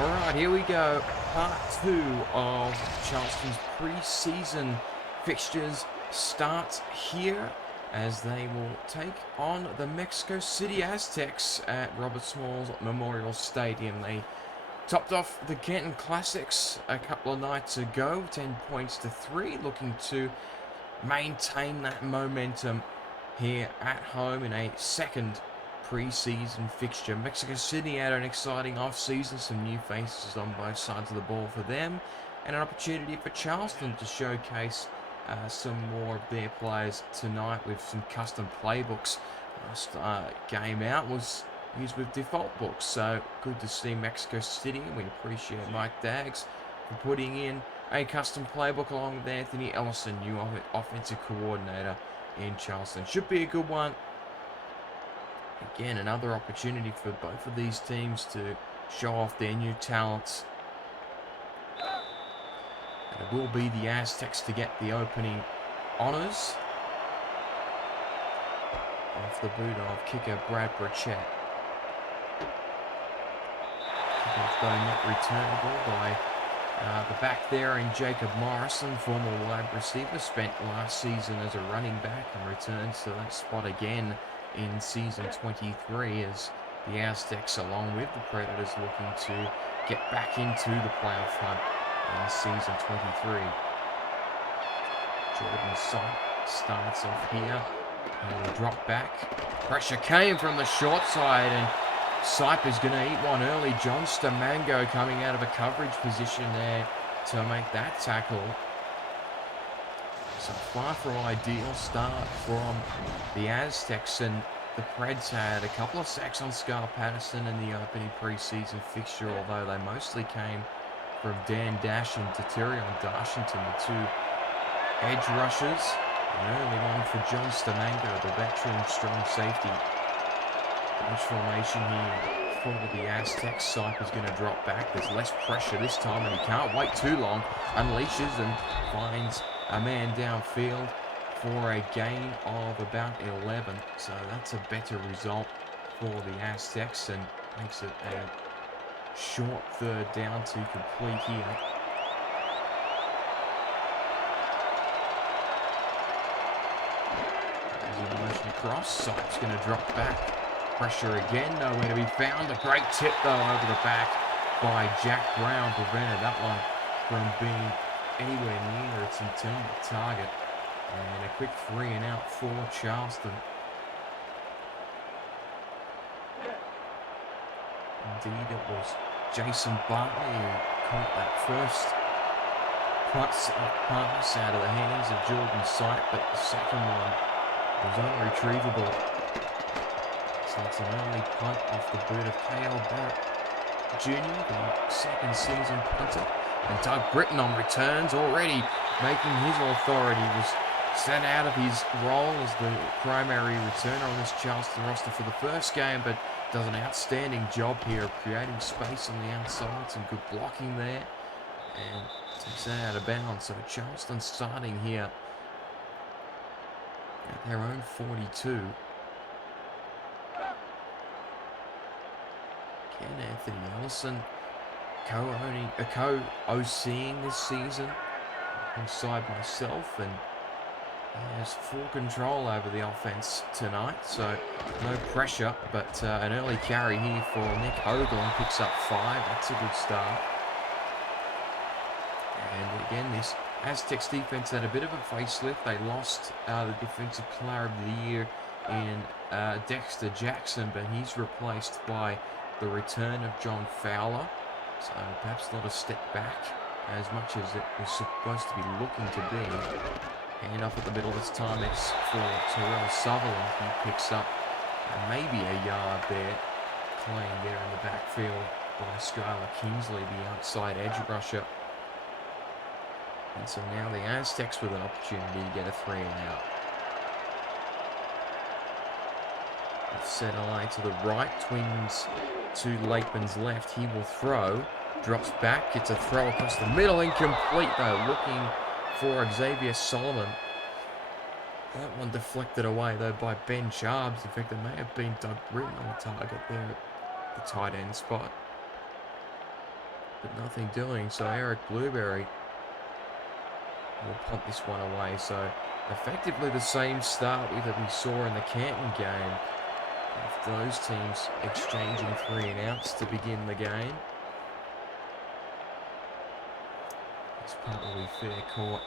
Alright, here we go. Part 2 of Charleston's pre-season fixtures start here as they will take on the Mexico City Aztecs at Robert Smalls Memorial Stadium. They topped off the Canton Classics a couple of nights ago, 10 points to 3, looking to maintain that momentum here at home in a second pre-season fixture. Mexico City had an exciting off-season, some new faces on both sides of the ball for them, and an opportunity for Charleston to showcase some more of their players tonight with some custom playbooks. Last game out was used with default books, so good to see Mexico City. We appreciate Mike Daggs for putting in a custom playbook along with Anthony Ellison, new offensive coordinator in Charleston. Should be a good one. Again, another opportunity for both of these teams to show off their new talents. And it will be the Aztecs to get the opening honours. Off the boot of kicker Brad Burchett. Kickoff though not returnable by the back there in Jacob Morrison, former wide receiver, spent last season as a running back and returns to that spot again in season 23 as the Aztecs, along with the Predators, looking to get back into the playoff hunt in season 23. Jordan Sipe starts off here. He'll drop back. Pressure came from the short side, and Sipe is going to eat one early. John Stamango coming out of a coverage position there to make that tackle. So far from ideal start from the Aztecs, and the Preds had a couple of sacks on Scar Patterson in the opening preseason fixture, although they mostly came from Dan Dashin to Tyrion Darshington, the two edge rushers. An early one for John Stamango, the veteran strong safety. Bunch formation here for the Aztecs. Sipe is going to drop back. There's less pressure this time, and he can't wait too long. Unleashes and finds a man downfield for a gain of about 11. So that's a better result for the Aztecs and makes it a short third down to complete here. As he motion across, Sipe's going to drop back. Pressure again, nowhere to be found. A great tip though over the back by Jack Brown prevented that one from being anywhere near its intended target. And a quick 3 and out for Charleston. Indeed, it was Jason Bartley who caught that first pass out of the hands of Jordan Sipe, but the second one was unretrievable. So it's an early punt off the boot of K.L. Barrett Jr., the second season punter. And Doug Britton on returns already making his authority. Was sent out of his role as the primary returner on this Charleston roster for the first game, but does an outstanding job here of creating space on the outside. Some good blocking there. And takes that out of bounds. So Charleston starting here at their own 42. Again, Anthony Ellison co-OCing this season alongside myself, and has full control over the offense tonight, so no pressure, but an early carry here for Nick Hoagland, picks up 5. That's a good start. And again, this Aztecs defense had a bit of a facelift. They lost the defensive player of the year in Dexter Jackson, but he's replaced by the return of John Fowler, so perhaps not a step back as much as it was supposed to be looking to be. Hand off at the middle this time, it's for Terrell Sutherland. He picks up maybe a yard there, playing there in the backfield by Skylar Kingsley, the outside edge rusher. And so now the Aztecs with an opportunity to get a 3 and out. Set eye to the right, twins to Lakeman's left. He will throw, drops back, gets a throw across the middle, incomplete though, looking for Xavier Solomon. That one deflected away though by Ben Charbs. In fact, it may have been Doug Britton on the target there at the tight end spot. but nothing doing. So Eric Blueberry will punt this one away. So effectively the same start that we saw in the Canton game. With those teams exchanging 3 and outs to begin the game. It's probably fair caught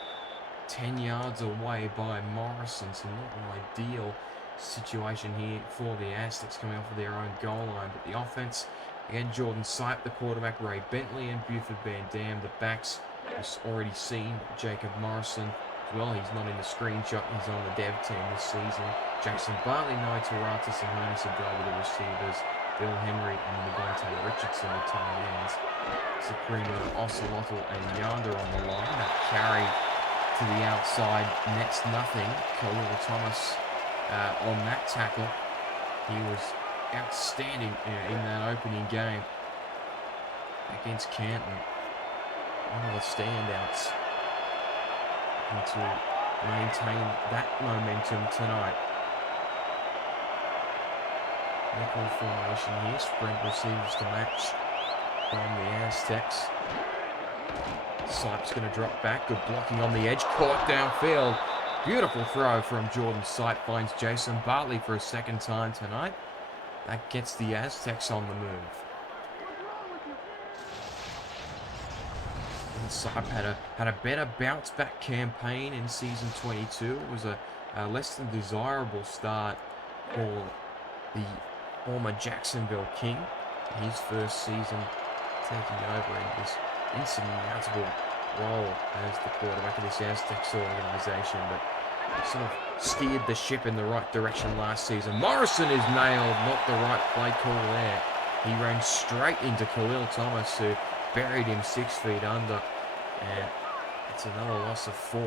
10 yards away by Morrison, so not an ideal situation here for the Aztecs coming off of their own goal line. But the offense, again, Jordan Sipe, the quarterback, Ray Bentley and Buford Van Dam, the backs. We've already seen Jacob Morrison as well. He's not in the screenshot, he's on the dev team this season. Jackson Bartley, Noah Taratas and Honus Abdullah, the receivers. Bill Henry and Levante Richardson, the tight ends. Supremo, Ocelotl and Yonder on the line. That carry to the outside, nets nothing. Khalil Thomas on that tackle. He was outstanding in that opening game against Canton. One of the standouts. And to maintain that momentum tonight. Nickel formation here, spread receivers to match from the Aztecs. Sipe's going to drop back, good blocking on the edge, caught downfield. Beautiful throw from Jordan Sipe, finds Jason Bartley for a second time tonight. That gets the Aztecs on the move. And Sipe had a better bounce back campaign in season 22. It was a less than desirable start for the former Jacksonville King. His first season taking over in this insurmountable role as the quarterback of this Aztecs organization, but sort of steered the ship in the right direction last season. Morrison is nailed, not the right play call there. He ran straight into Khalil Thomas, who buried him 6 feet under, and it's another loss of 4.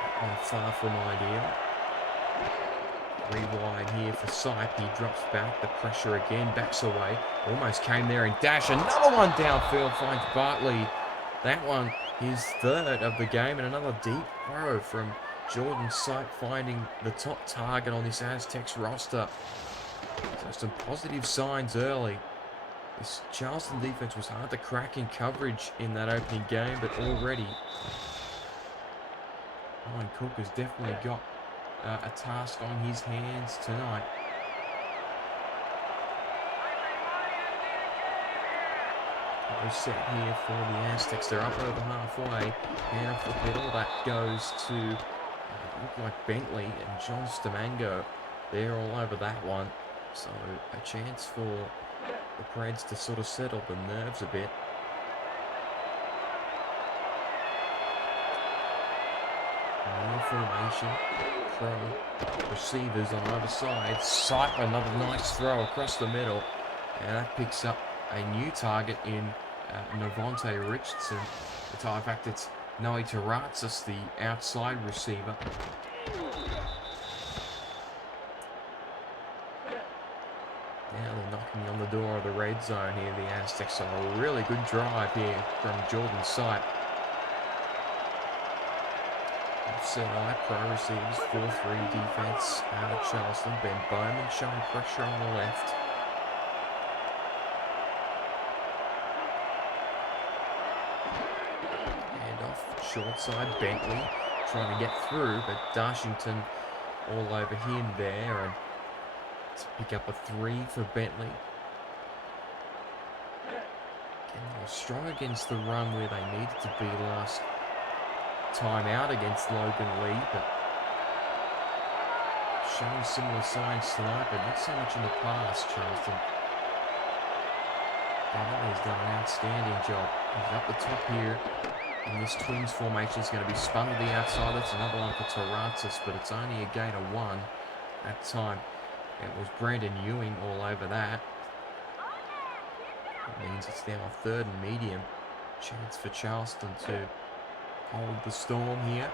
That one far from ideal. Rewind here for Sipe. He drops back. The pressure again. Backs away. Almost came there in dash. Another one downfield finds Bartley. That one his 3rd of the game. And another deep throw from Jordan Sipe, finding the top target on this Aztecs roster. So some positive signs early. This Charleston defense was hard to crack in coverage in that opening game. But already Ryan Cook has definitely got a task on his hands tonight. We're set here for the Aztecs. They're up over halfway. Hand off the middle. That goes to look like Bentley and John Stamango. They're all over that one. So a chance for the Preds to sort of settle the nerves a bit. More formation. Pro receivers on either side. Sipe, another nice throw across the middle, and that picks up a new target in Levante Richardson. In fact, it's Noe Taratsas, the outside receiver. Now they're knocking on the door of the red zone here. The Aztecs on a really good drive here from Jordan Sipe. Set eye, pro receivers, 4-3 defense out of Charleston. Ben Bowman showing pressure on the left. Hand off, short side, Bentley trying to get through, but Darshington all over him there, and to pick up a 3 for Bentley. Getting a little strong against the run where they needed to be last time out against Logan Lee, but showing similar signs tonight, but not so much in the past. Charleston. Bartley has done an outstanding job. He's up the top here in this Twins formation. He's going to be spun to the outside. That's another one for Taratsas, but it's only a gain of 1 that time. It was Brandon Ewing all over that. It means it's now a 3rd and medium. Chance for Charleston to hold the storm here.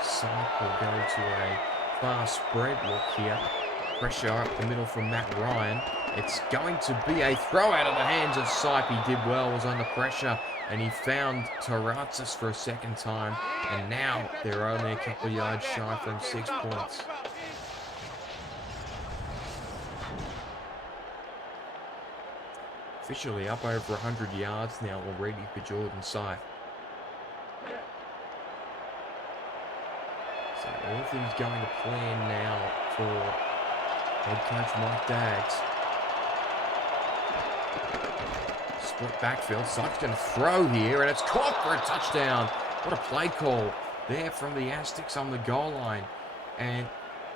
Sipe will go to a fast spread look here. Pressure up the middle from Matt Ryan. It's going to be a throw out of the hands of Sipe. He did well, was under pressure, and he found Taratsas for a second time. And now they're only a couple yards shy from 6 points. officially up over 100 yards now already for Jordan Scythe. So all things going to plan now for head coach Mike Daggs. Split backfield. Sykes going to throw here, and it's caught for a touchdown. What a play call there from the Aztecs on the goal line. And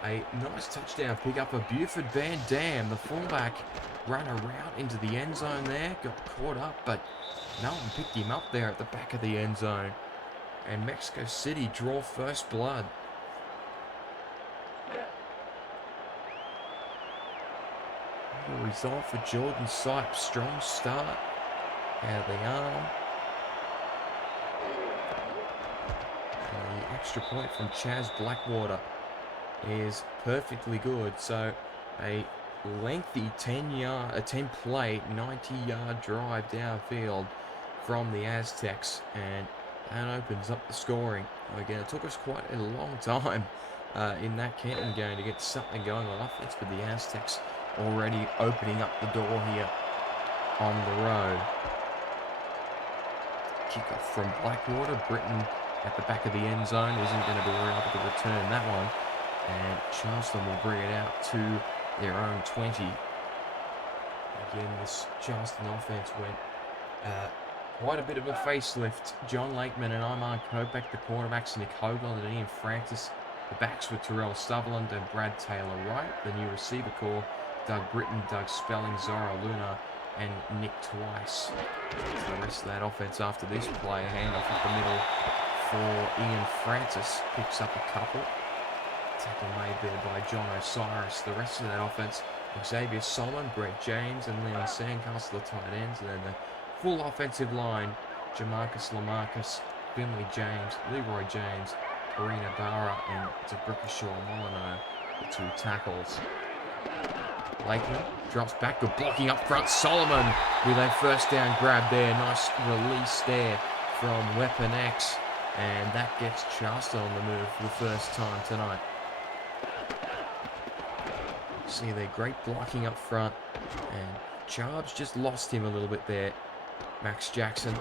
a nice touchdown pick up of Buford Van Dam. The fullback ran a route into the end zone there. Got caught up, but no one picked him up there at the back of the end zone. And Mexico City draw first blood. The result for Jordan Sykes. Strong start. Out of the arm. And the extra point from Chaz Blackwater is perfectly good. So a lengthy 10-play, 90-yard drive downfield from the Aztecs, and that opens up the scoring. Again, it took us quite a long time in that Canton game to get something going on offense, but the Aztecs already opening up the door here on the road. Kickoff from Blackwater. Britton at the back of the end zone isn't going to be able to return that one. And Charleston will bring it out to their own 20. Again, this Charleston offense went quite a bit of a facelift. John Lakeman and Iman Kopech, the quarterbacks, Nick Hoagland and Ian Francis. The backs were Terrell Sutherland and Brad Taylor Wright. The new receiver core, Doug Britton, Doug Spelling, Zora Luna, and Nick Twice. The rest of that offense after this play, handoff up the middle for Ian Francis. Picks up a couple. Tackle made there by John Osiris. The rest of that offense, Xavier Solomon, Brett James, and Leon Sandcastle, the tight ends. And then the full offensive line, Jamarcus Lamarcus, Finley James, Leroy James, Karina Barra, and Tabrikashaw Molyneux, the two tackles. Lakeman drops back, good blocking up front. Solomon with a first down grab there. Nice release there from Weapon X. And that gets Charleston on the move for the first time tonight. See their great blocking up front. And Charbs just lost him a little bit there. Max Jackson.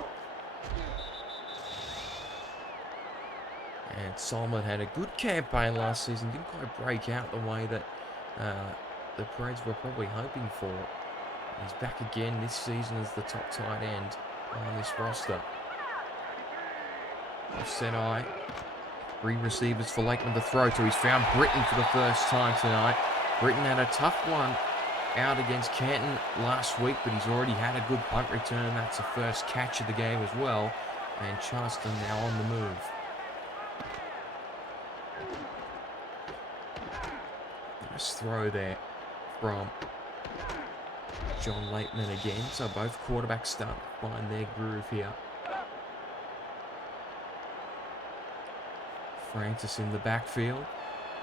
And Solomon had a good campaign last season. Didn't quite break out the way that the Preds were probably hoping for. He's back again this season as the top tight end on this roster. Offset eye. 3 receivers for Lakeman to throw to. He's found Britton for the first time tonight. Britton had a tough one out against Canton last week, but he's already had a good punt return. That's the first catch of the game as well. And Charleston now on the move. Nice throw there from John Lakeman again. So both quarterbacks start to find their groove here. Francis in the backfield.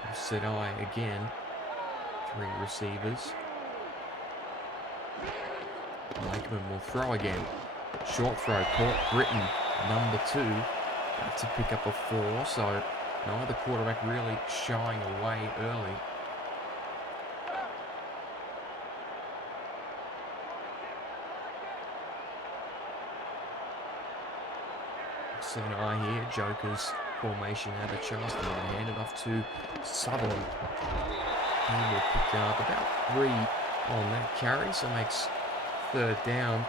Offset eye again. 3 receivers. Lakeman will throw again. Short throw, caught Britton, number 2. Got to pick up a 4, so neither quarterback really shying away early. Set eye here, Joker's formation out of Charleston and hand it off to Sutherland. He will pick up about 3 on that carry, so makes 3rd down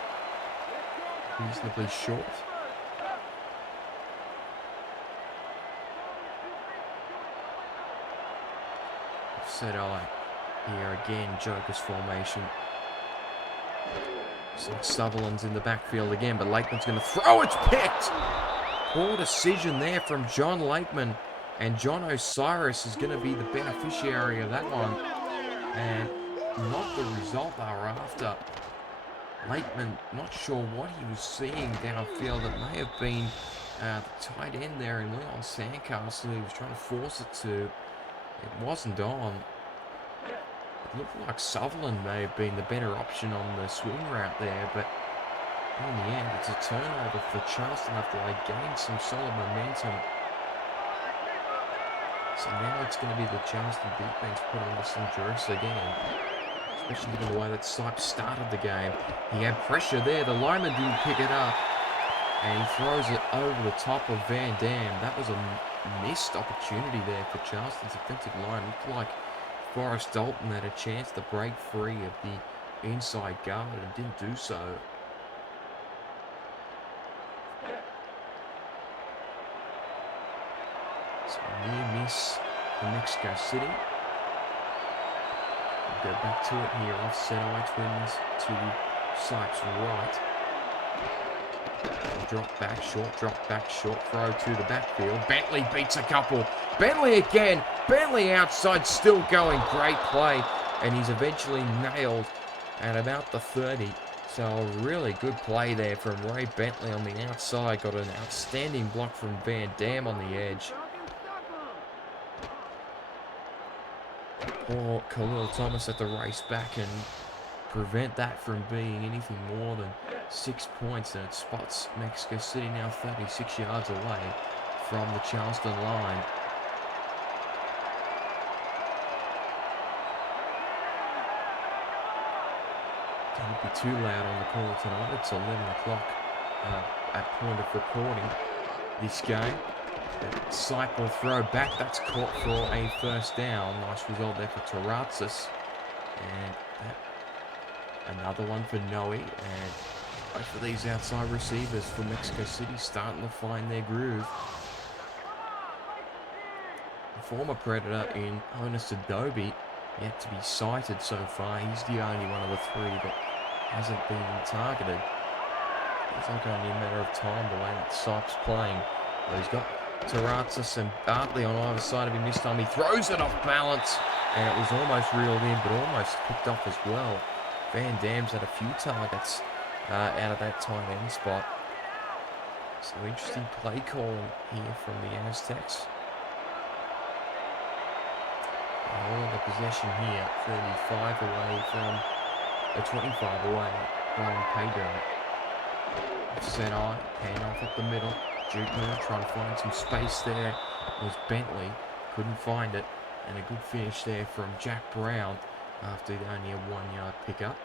reasonably short. Set eye here again, Joker's formation. So Sutherland's in the backfield again, but Lakeman's going to throw. It's picked! Poor decision there from John Lakeman, and John Osiris is going to be the beneficiary of that one, and not the result they were after. Lakeman, not sure what he was seeing downfield. It may have been the tight end there in Leon Sandcastle. He was trying to force it to. It wasn't on. It looked like Sutherland may have been the better option on the swing route there, but in the end, it's a turnover for Charleston after they gained some solid momentum. So now it's going to be the Charleston defense put under some duress again. especially given the way that Sipes started the game. He had pressure there. The lineman didn't pick it up. And he throws it over the top of Van Dam. That was a missed opportunity there for Charleston's defensive line. Looked like Forrest Dalton had a chance to break free of the inside guard and didn't do so. So near miss for Mexico City. We'll go back to it here. Offset I-twins to Sipes right. Drop back, short throw to the backfield. Bentley beats a couple. Bentley again. Bentley outside, still going. Great play. And he's eventually nailed at about the 30. So a really good play there from Ray Bentley on the outside. Got an outstanding block from Van Dam on the edge. Poor Khalil Thomas had to race back and prevent that from being anything more than 6 points, and it spots Mexico City now 36 yards away from the Charleston line. Don't be too loud on the call tonight. It's 11 o'clock at point of recording this game. Sipe will throw back. That's caught for a first down. Nice result there for Tarazis. And another one for Noe. And both of these outside receivers for Mexico City starting to find their groove. The former Predator in Honest Adobe yet to be sighted so far. He's the only one of the three that hasn't been targeted. It's like only a matter of time the way that Sipes playing. Well, he's got Tarazis and Bartley on either side of him this time. He throws it off balance, and it was almost reeled in, but almost picked off as well. Van Dam's had a few targets out of that tight end spot. So interesting play calling here from the Aztecs. All of the possession here, 35 away from, 25 away from Pedro. Offset I, hand off up the middle. Duke Miller trying to find some space there. Was Bentley, couldn't find it. And a good finish there from Jack Brown after only a 1 yard pickup.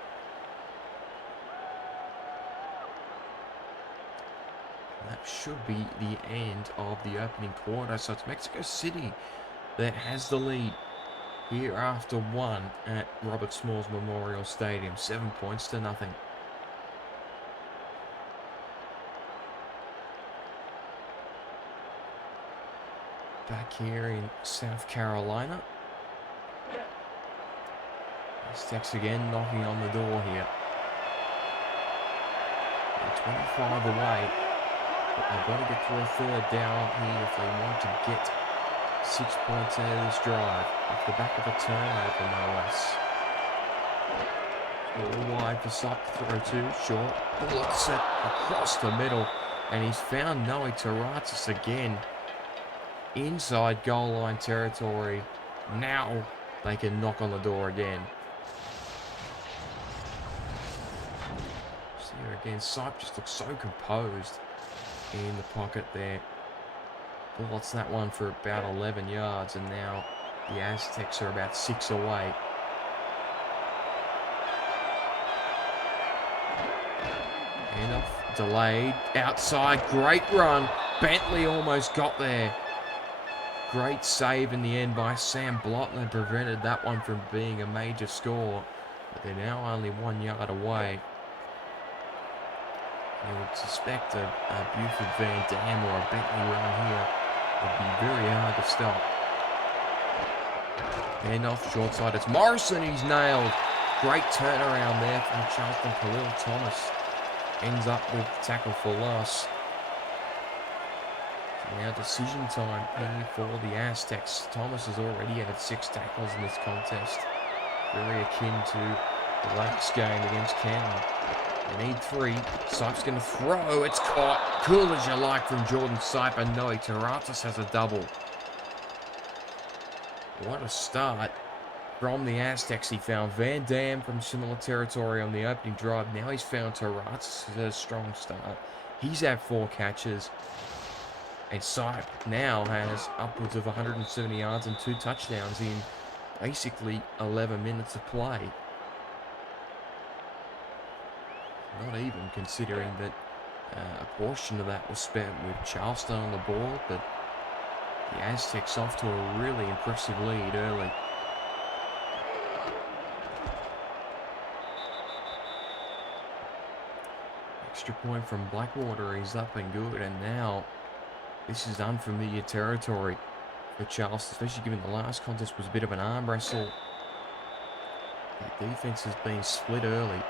That should be the end of the opening quarter. So it's Mexico City that has the lead here after one at Robert Smalls Memorial Stadium. 7 points to nothing. Back here in South Carolina. Aztecs again knocking on the door here. They're 25 away. But they've got to get through a third down here if they want to get 6 points out of this drive. Off the back of a turnover, no less. All wide for Sipe to throw to. Short. Bullet set across the middle. And he's found Noe Tarazis again. Inside goal line territory. Now they can knock on the door again. So here again, Sipe just looks so composed in the pocket there. Bullets that one for about 11 yards, and now the Aztecs are about 6 away. Handoff delayed, outside, great run. Bentley almost got there. Great save in the end by Sam Blotner, prevented that one from being a major score. But they're now only 1 yard away. You would suspect a Buford Van Dam or a Bentley run here would be very hard to stop. Handoff, short side, it's Morrison, he's nailed. Great turnaround there from Charleston. Khalil Thomas ends up with tackle for loss. So now decision time here for the Aztecs. Thomas has already had 6 tackles in this contest. Very akin to the last game against Canton. They need 3. Sipe's going to throw. It's caught. Cool as you like from Jordan Sipe. And Noe Tarazis has a double. What a start from the Aztecs. He found Van Dam from similar territory on the opening drive. Now he's found Tarazis as a strong start. He's had 4 catches. And Sipe now has upwards of 170 yards and 2 touchdowns in basically 11 minutes of play. Not even considering that a portion of that was spent with Charleston on the board, but the Aztecs off to a really impressive lead early. Extra point from Blackwater is up and good, and now this is unfamiliar territory for Charleston, especially given the last contest was a bit of an arm wrestle. The defense has been split early.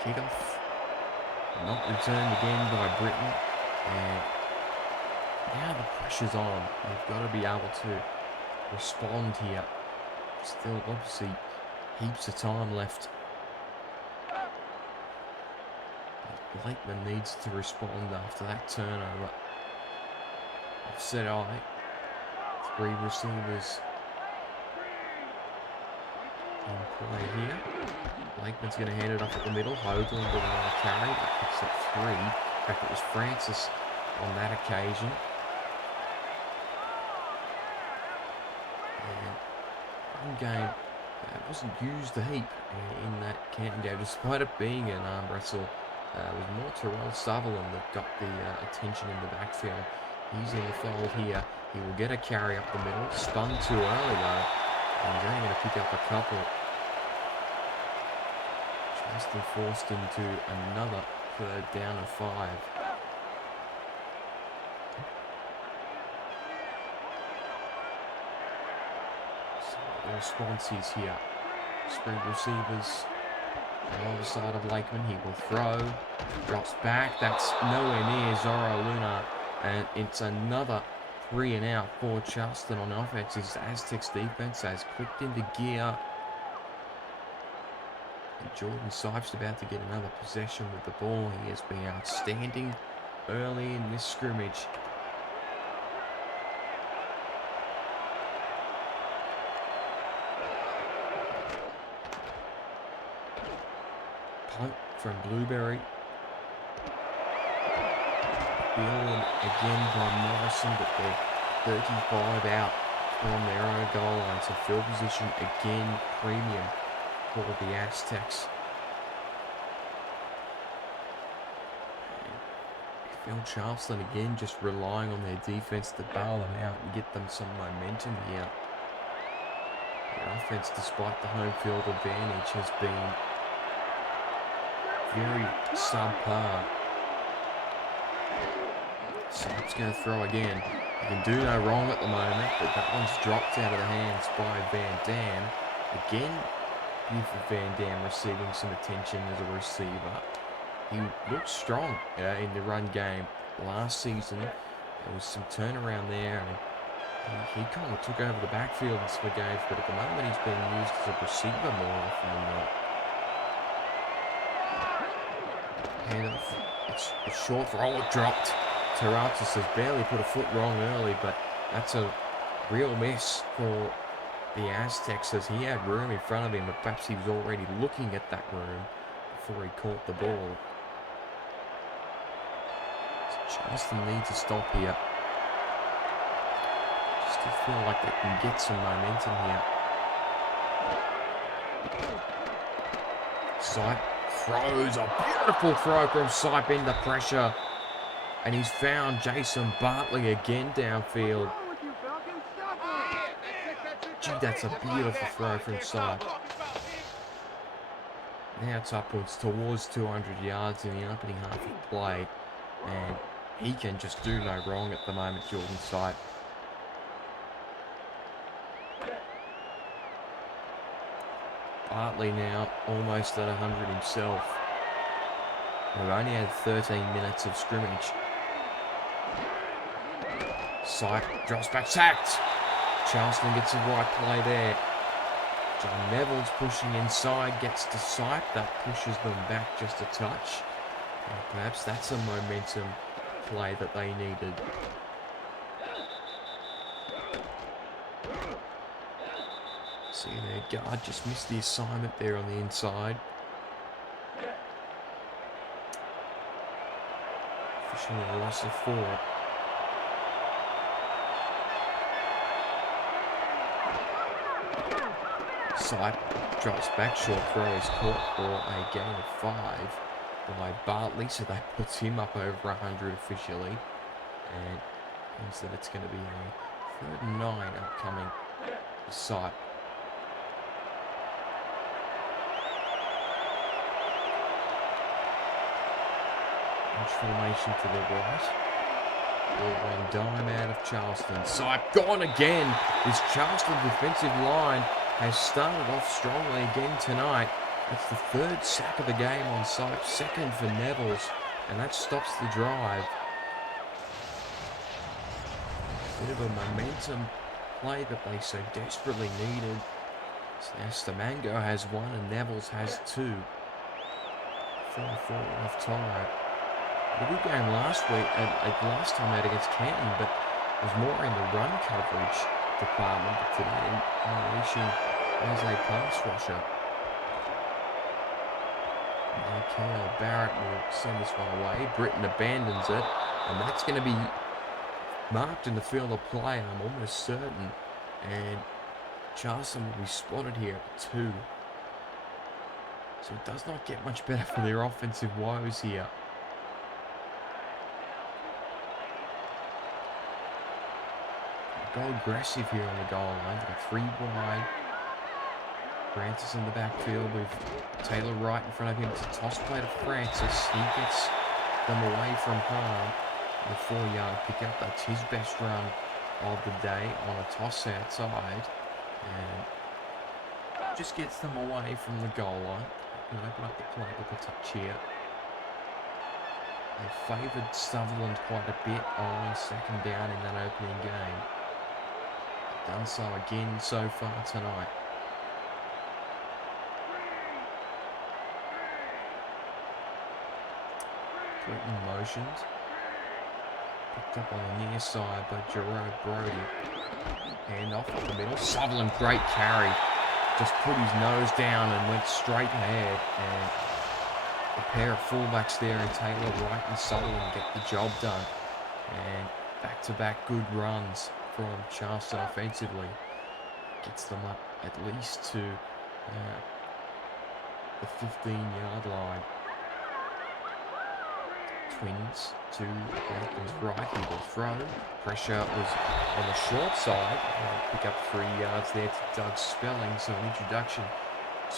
Kickoff not returned again by Britain, and now the pressure's on. They've got to be able to respond here. Still, obviously, heaps of time left. Blakeman needs to respond after that turnover. Offset eye. 3 receivers in play here. Blakeman's going to hand it off at the middle. Hoagland with another carry. That picks up 3. In fact, it was Francis on that occasion. And one game wasn't used a heap in that Canton game, despite it being an arm wrestle. It was more Terrell Sutherland that got the attention in the backfield. He's in the fold here. He will get a carry up the middle. Spun too early though. And he's only going to pick up a couple. Charleston forced into another 3rd down and 5. So the response is here. Spread receivers. On the side of Lakeman, he will throw, drops back, that's nowhere near Zorro Luna, and it's another 3 and out for Charleston on offense. His Aztecs defense has clicked into gear, and Jordan Sipes about to get another possession with the ball. He has been outstanding early in this scrimmage. Punt from Blueberry. Field again by Morrison, but they're 35 out from their own goal line. So field position again premium for the Aztecs. Phil Charleston again just relying on their defense to bail them out and get them some momentum here. Their offense, despite the home field advantage, has been very subpar. Sipes going to throw again. He can do no wrong at the moment, but that one's dropped out of the hands by Van Dam. Again, Buford Van Dam receiving some attention as a receiver. He looked strong in the run game last season. There was some turnaround there, and he kind of took over the backfield in some games, but at the moment he's being used as a receiver more often than not. Handoff. It's short for all it dropped. Taratas has barely put a foot wrong early, but that's a real miss for the Aztecs as he had room in front of him, but perhaps he was already looking at that room before he caught the ball. So Charleston needs to stop here. Just to feel like they can get some momentum here. Sipe throws a beautiful throw from Sipe into pressure. And he's found Jason Bartley again downfield. Gee, that's a beautiful throw from Sipe. Now it's upwards towards 200 yards in the opening half of play. And he can just do no wrong at the moment, Jordan Sipe. Bartley now almost at 100 himself. We've only had 13 minutes of scrimmage. Sipe drops back, sacked. Charleston gets a right play there. John Neville's pushing inside, gets to Sipe. That pushes them back just a touch. And perhaps that's a momentum play that they needed. See, their guard just missed the assignment there on the inside. Officially a loss of 4. Sipe drops back, short throw is caught for a gain of 5 by Bartley, so that puts him up over 100 officially, and means that it's going to be a 3rd and 9 upcoming for Sipe. Formation to the right. Ball one dime out of Charleston. Sipe gone again. This Charleston defensive line has started off strongly again tonight. That's the 3rd sack of the game on Sipe, 2nd for Neville's, and that stops the drive. Bit of a momentum play that they so desperately needed. So now Stamango has 1 and Neville's has 2. 4-4 off time. A good game last time out against Canton, but it was more in the run coverage department. But today, unleashing as a pass rusher. Now Kale Barrett will send this one away. Britton abandons it, and that's going to be marked in the field of play, I'm almost certain. And Charleston will be spotted here at 2. So it does not get much better for their offensive woes here. Go aggressive here on the goal line. Got 3 wide. Francis in the backfield with Taylor right in front of him. It's a toss play to Francis. He gets them away from harm. The 4-yard pickup. That's his best run of the day on a toss outside. And just gets them away from the goal line. And open up the playbook a touch here. They favoured Sutherland quite a bit on 2nd down in that opening game. Done so again so far tonight. Britton motions. Picked up on the near side by Gerard Brody. Hand off up the middle. Sutherland, great carry. Just put his nose down and went straight ahead. And a pair of fullbacks there in Taylor Wright and Sutherland get the job done. And back-to-back good runs from Charleston offensively. Gets them up at least to the 15-yard line. Twins to Lakeland's right. He will throw. Pressure was on the short side. Pick up 3 yards there to Doug Spelling. So an introduction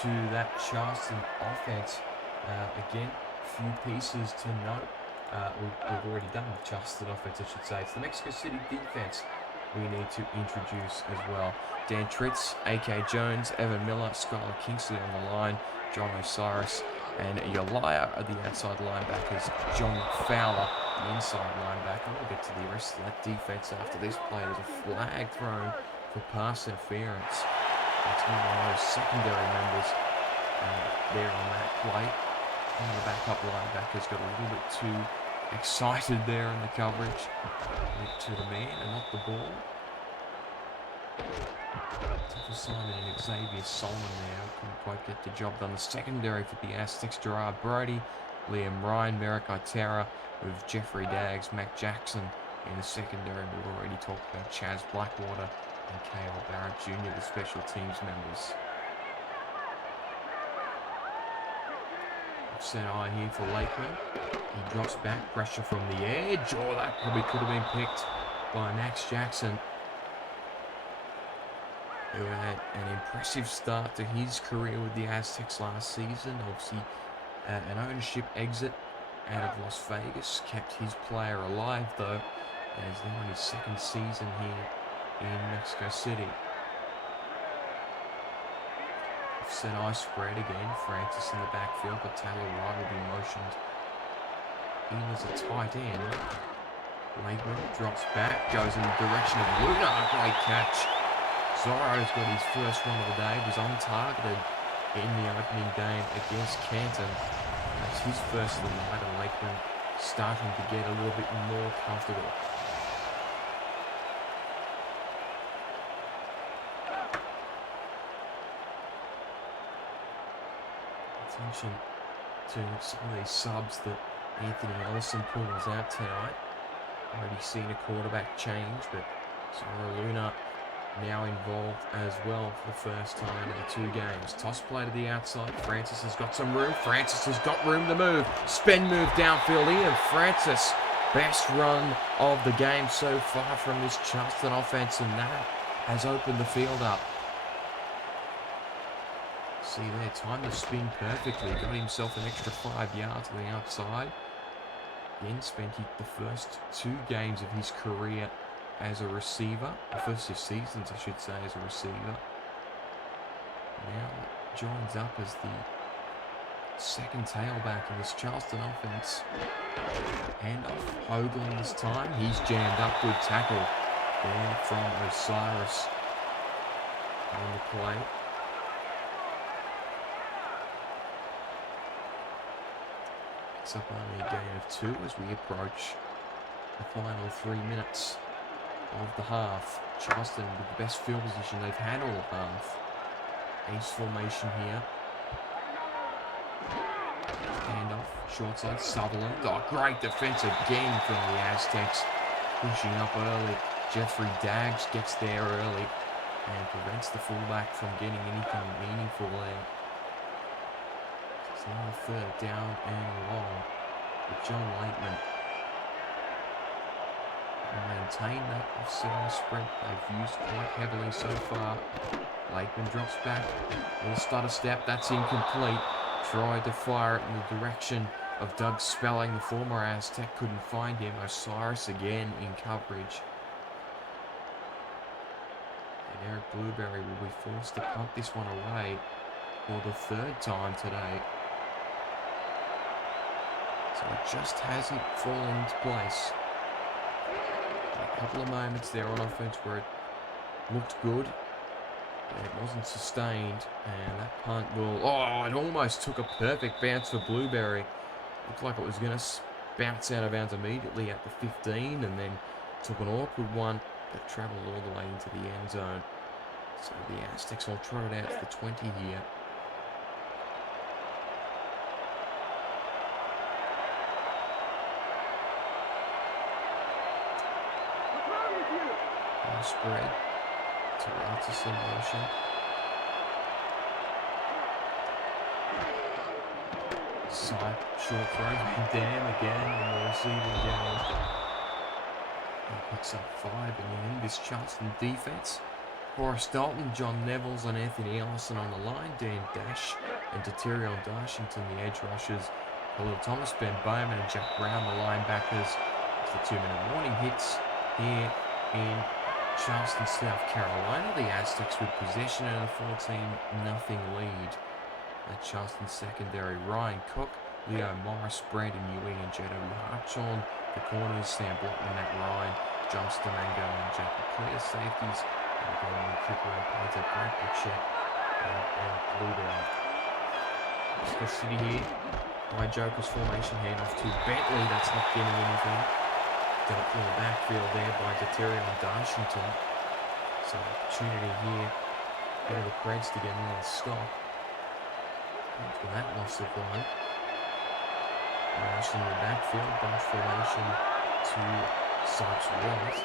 to that Charleston offense. Again, few pieces to note. We've already done the Charleston offense, I should say. It's the Mexico City defense we need to introduce as well. Dan Tritz, A.K. Jones, Evan Miller, Skylar Kingsley on the line, John Osiris, and Uriah are the outside linebackers, John Fowler, the inside linebacker. We'll get to the rest of that defense after this play. There's a flag thrown for pass interference. It's one of those secondary members there on that play. And the backup linebackers got a little bit too excited there in the coverage. Went to the man and not the ball. Tough assignment in Xavier Solomon now. Couldn't quite get the job done. The secondary for the Aztecs, Gerard Brody, Liam Ryan, Merrick Itera, with Jeffrey Daggs, Mac Jackson in the secondary. We've already talked about Chaz Blackwater and K.L. Barrett Jr., the special teams members. Set eye here for Lakeland. He drops back, pressure from the edge. Oh, that probably could have been picked by Max Jackson, who had an impressive start to his career with the Aztecs last season. Obviously, an ownership exit out of Las Vegas kept his player alive, though, and he's now in his 2nd season here in Mexico City. Set eye spread again. Francis in the backfield, but Taylor Wright will be motioned in as a tight end. Lakeland drops back, goes in the direction of Luna. Great catch. Zorro's got his first one of the day. Was untargeted in the opening game against Canton. That's his first of the night, and Lakeland starting to get a little bit more comfortable. Attention to some of these subs that Anthony Ellison pulls out tonight. Already seen a quarterback change, but Zora Luna now involved as well for the first time in the 2 games. Toss play to the outside. Francis has got some room. Francis has got room to move. Spin move downfield. Ian Francis, best run of the game so far from this Charleston offense, and that has opened the field up. See there, timed the spin perfectly. Got himself an extra 5 yards on the outside. Again, spent the first 2 games of his career as a receiver. The first 2 seasons, I should say, as a receiver. Now joins up as the second tailback in this Charleston offense. Hand off Hoagland this time. He's jammed up. Good tackle there from Osiris on the play. Picks up only a gain of 2 as we approach the final 3 minutes of the half. Charleston with the best field position they've had all half. Ace formation here. Handoff, short side, Sutherland. Oh, great defense again from the Aztecs. Pushing up early. Jeffrey Daggs gets there early and prevents the fullback from getting anything meaningful there. It's now a 3rd down and long with John Lakeman. Maintain that offset sprint they've used quite heavily so far. Lakeman drops back. Will start a step. That's incomplete. Tried to fire it in the direction of Doug Spelling. The former Aztec couldn't find him. Osiris again in coverage. And Eric Blueberry will be forced to punt this one away for the 3rd time today. So it just hasn't fallen into place. A couple of moments there on offense where it looked good, but it wasn't sustained, and that punt will... Oh, it almost took a perfect bounce for Blueberry. Looked like it was going to bounce out of bounds immediately at the 15, and then took an awkward one that travelled all the way into the end zone. So the Aztecs will trot it out to the 20 here. Spread to Altus in motion. Side short throw, Van Dam again in the receiving game. He picks up 5 in the end. This Charleston defense. Forrest Dalton, John Nevels and Anthony Ellison on the line. Dan Dash and Deterion Darshington, the edge rushers. Khalil Thomas, Ben Bowman and Jack Brown, the linebackers. As the 2-minute warning hits here in Charleston, South Carolina. The Aztecs with possession and a 14-0 lead. That Charleston secondary, Ryan Cook, Leo Morris, Brandon Ewing and J.W. Hartshorn. The corners, Sam Blockman, Matt Ryan, John Stamango and Jack McClear. Safeties, Goldman Cooper and Pater, Brad Butchett and Blueberry. Mexico City here. By Joker's formation, handoff to Bentley. That's not getting anything. Dumped in the backfield there by Deterion Darshington. So opportunity here for the Preds to get another stop. After that loss of 1. Rush in the backfield, bunch formation to Sipes right.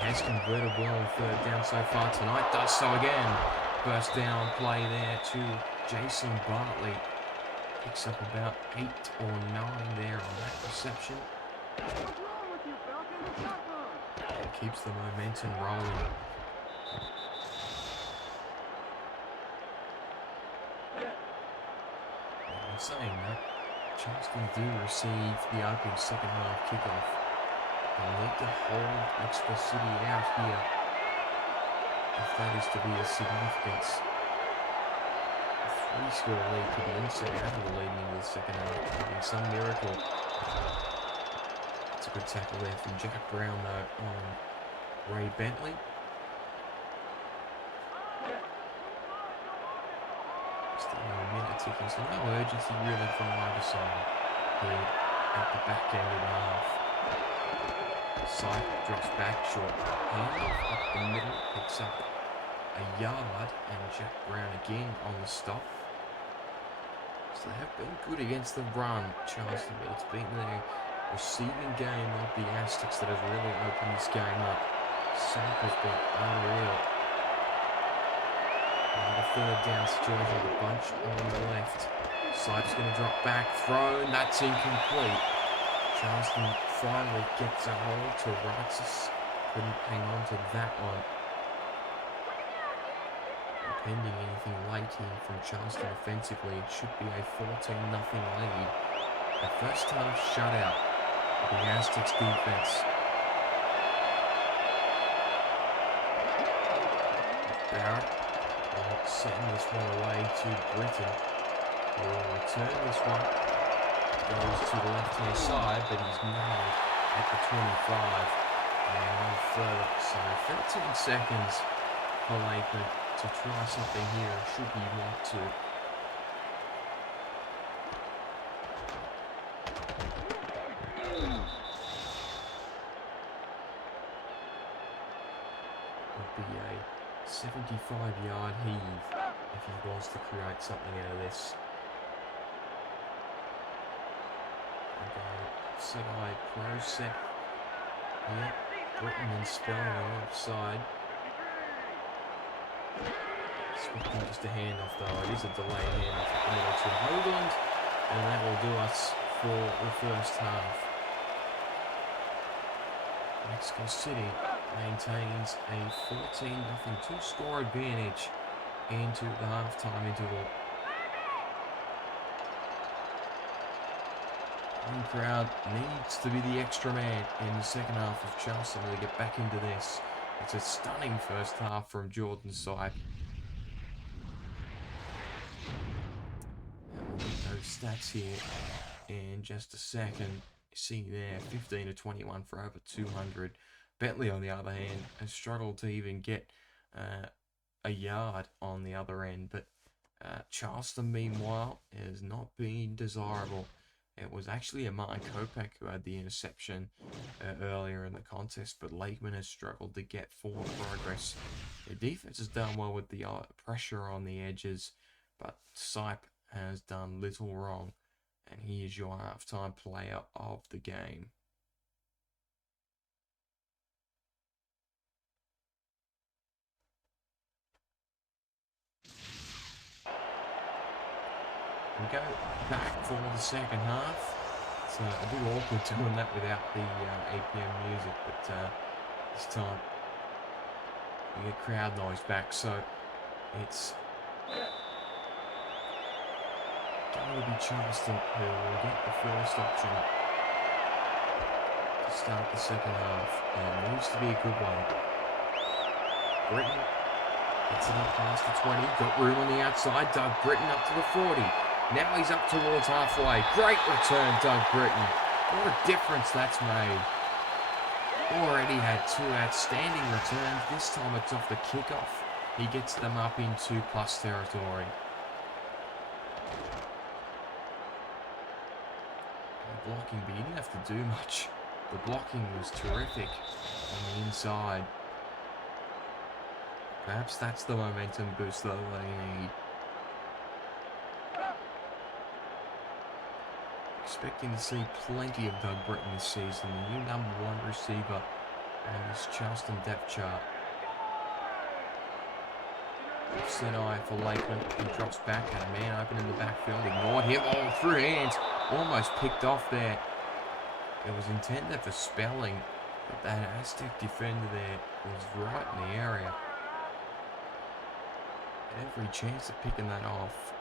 He has converted well on 3rd down so far tonight. Does so again. First down play there to Jason Bartley. Picks up about 8 or 9 there on that reception. And keeps the momentum rolling. And saying that, Charleston do receive the opening second half kickoff. They'll need to hold Mexico City out here if that is to be of significance. A 3-score lead could be insurmountable leading into the second half, having some miracle. It's a good tackle there from Jack Brown though on Ray Bentley. Still a minute ticking, so no urgency really from either side here at the back end of the half. Side drops back short, handoff up the middle, picks up a yard, and Jack Brown again on the stop. So they have been good against the run, Charleston, but it's been their receiving game of the Aztecs that has really opened this game up. Sack has been unreal. Another third down situation with a bunch on the left. Sipe's going to drop back, thrown, that's incomplete. Charleston finally gets a hold to Rights. Couldn't hang on to that one. Pending anything late here from Charleston offensively, it should be a 14-0 lead. The first half shutout of the Aztecs defense. Barrett will send this one away to Britain. He will return this one. Goes to the left-hand side, but he's nailed at the 25. And no further. So 13 seconds for Lakeman to try something here. Should be want to. Would be a 75-yard heave if he wants to create something out of this. Side pro set. Yep, Britain and Spelling are offside. Expecting just a handoff though. It is a delayed handoff at the middle to Hoagland, and that will do us for the first half. Mexico City maintains a 14-0 two-score advantage into the halftime interval. Home crowd needs to be the extra man in the second half of Charleston to get back into this. It's a stunning first half from Jordan Sipe. We'll get those stats here in just a second. You see there, 15 to 21 for over 200. Bentley, on the other hand, has struggled to even get a yard on the other end. But Charleston, meanwhile, has not been desirable. It was actually Martin Kopak who had the interception earlier in the contest, but Lakeman has struggled to get forward progress. The defense has done well with the pressure on the edges, but Sipe has done little wrong, and he is your halftime player of the game. We go back for the second half. It's a bit awkward doing that without the APM music, but this time we get crowd noise back, so it's going to be Charleston who will get the first option to start the second half, and it needs to be a good one. Britton gets it up past the 20, got room on the outside, Doug Britton up to the 40. Now he's up towards halfway. Great return, Doug Britton. What a difference that's made. Already had two outstanding returns. This time it's off the kickoff. He gets them up into plus territory. The blocking, but he didn't have to do much. The blocking was terrific on the inside. Perhaps that's the momentum boost that they need. Expecting to see plenty of Doug Britton this season, the new #1 receiver on this Charleston depth chart. Offset eye for Lakeman. He drops back at a man open in the backfield. Ignored him. Oh, through hands. Almost picked off there. It was intended for Spelling, but that Aztec defender there was right in the area. Had every chance of picking that off.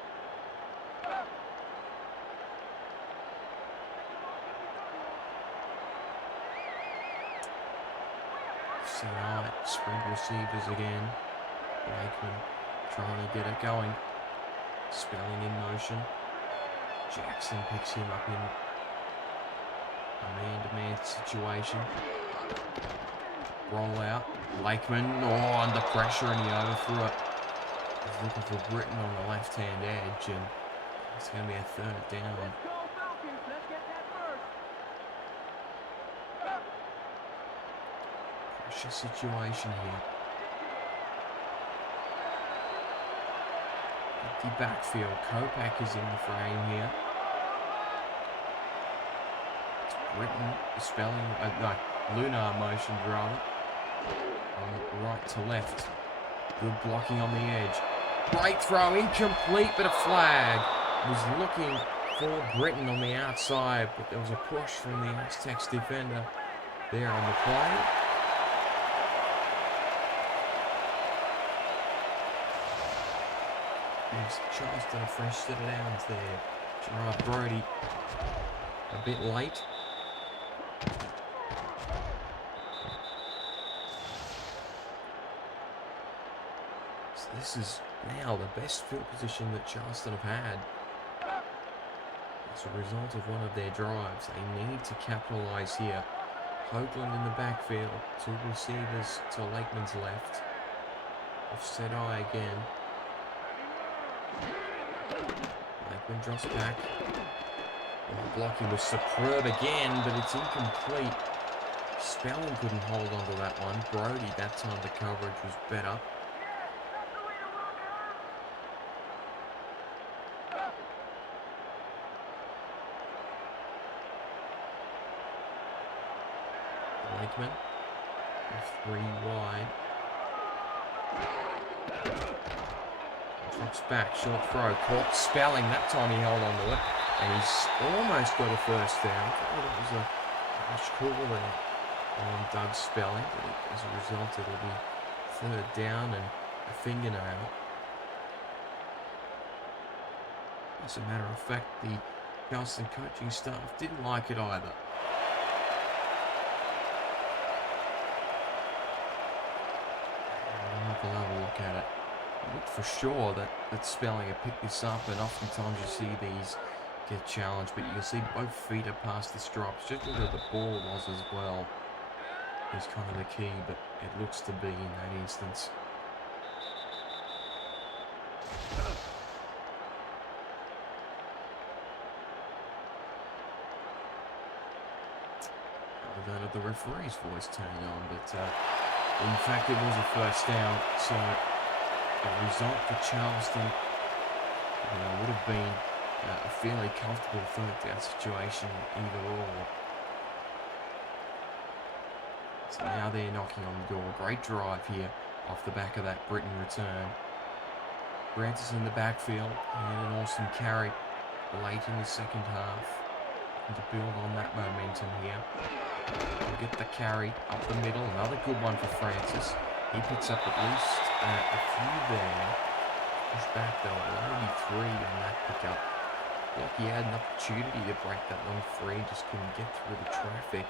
Right, spread receivers again. Lakeman trying to get it going. Spelling in motion. Jackson picks him up in a man-to-man situation. Roll out. Lakeman, under pressure, and he overthrew it. He's looking for Britton on the left-hand edge, and it's going to be a third down. Situation here. Empty backfield. Kopak is in the frame here. It's Britton Spelling, Lunar motion rather. Right to left. Good blocking on the edge. Great throw, incomplete, but a flag. Was looking for Britain on the outside, but there was a push from the Aztecs defender there on the play. Gives Charleston a fresh set of downs there. Gerard Brody a bit late. So this is now the best field position that Charleston have had. As a result of one of their drives, they need to capitalise here. Hoagland in the backfield, two receivers to Lakeman's left. Offset eye again. Lakeman drops back. The blocking was superb again, but it's incomplete. Spelling couldn't hold on to that one. Brody, that time the coverage was better. Lakeman with 3 wide. Drops back, short throw, caught Spelling. That time he held on to it, and he's almost got a first down. I thought it was a much cooler there on Doug Spelling, but as a result it'll be 3rd down and a fingernail. As a matter of fact, the Charleston coaching staff didn't like it either. We'll have a look at it. Look for sure that Spelling had picked this up, and oftentimes you see these get challenged, but you can see both feet are past the stripes. Just where the ball was as well is kind of the key, but it looks to be in that instance. I don't know if the referee's voice turned on, but in fact it was a first down, so a result for Charleston would have been a fairly comfortable 3rd down situation either or. So now they're knocking on the door. Great drive here off the back of that Britain return. Grant is in the backfield and an awesome carry late in the second half. And to build on that momentum here. We'll get the carry up the middle. Another good one for Francis. He picks up at least a few there. Push back though. Only 3 on that pickup. Like he had an opportunity to break that one free. Just couldn't get through the traffic.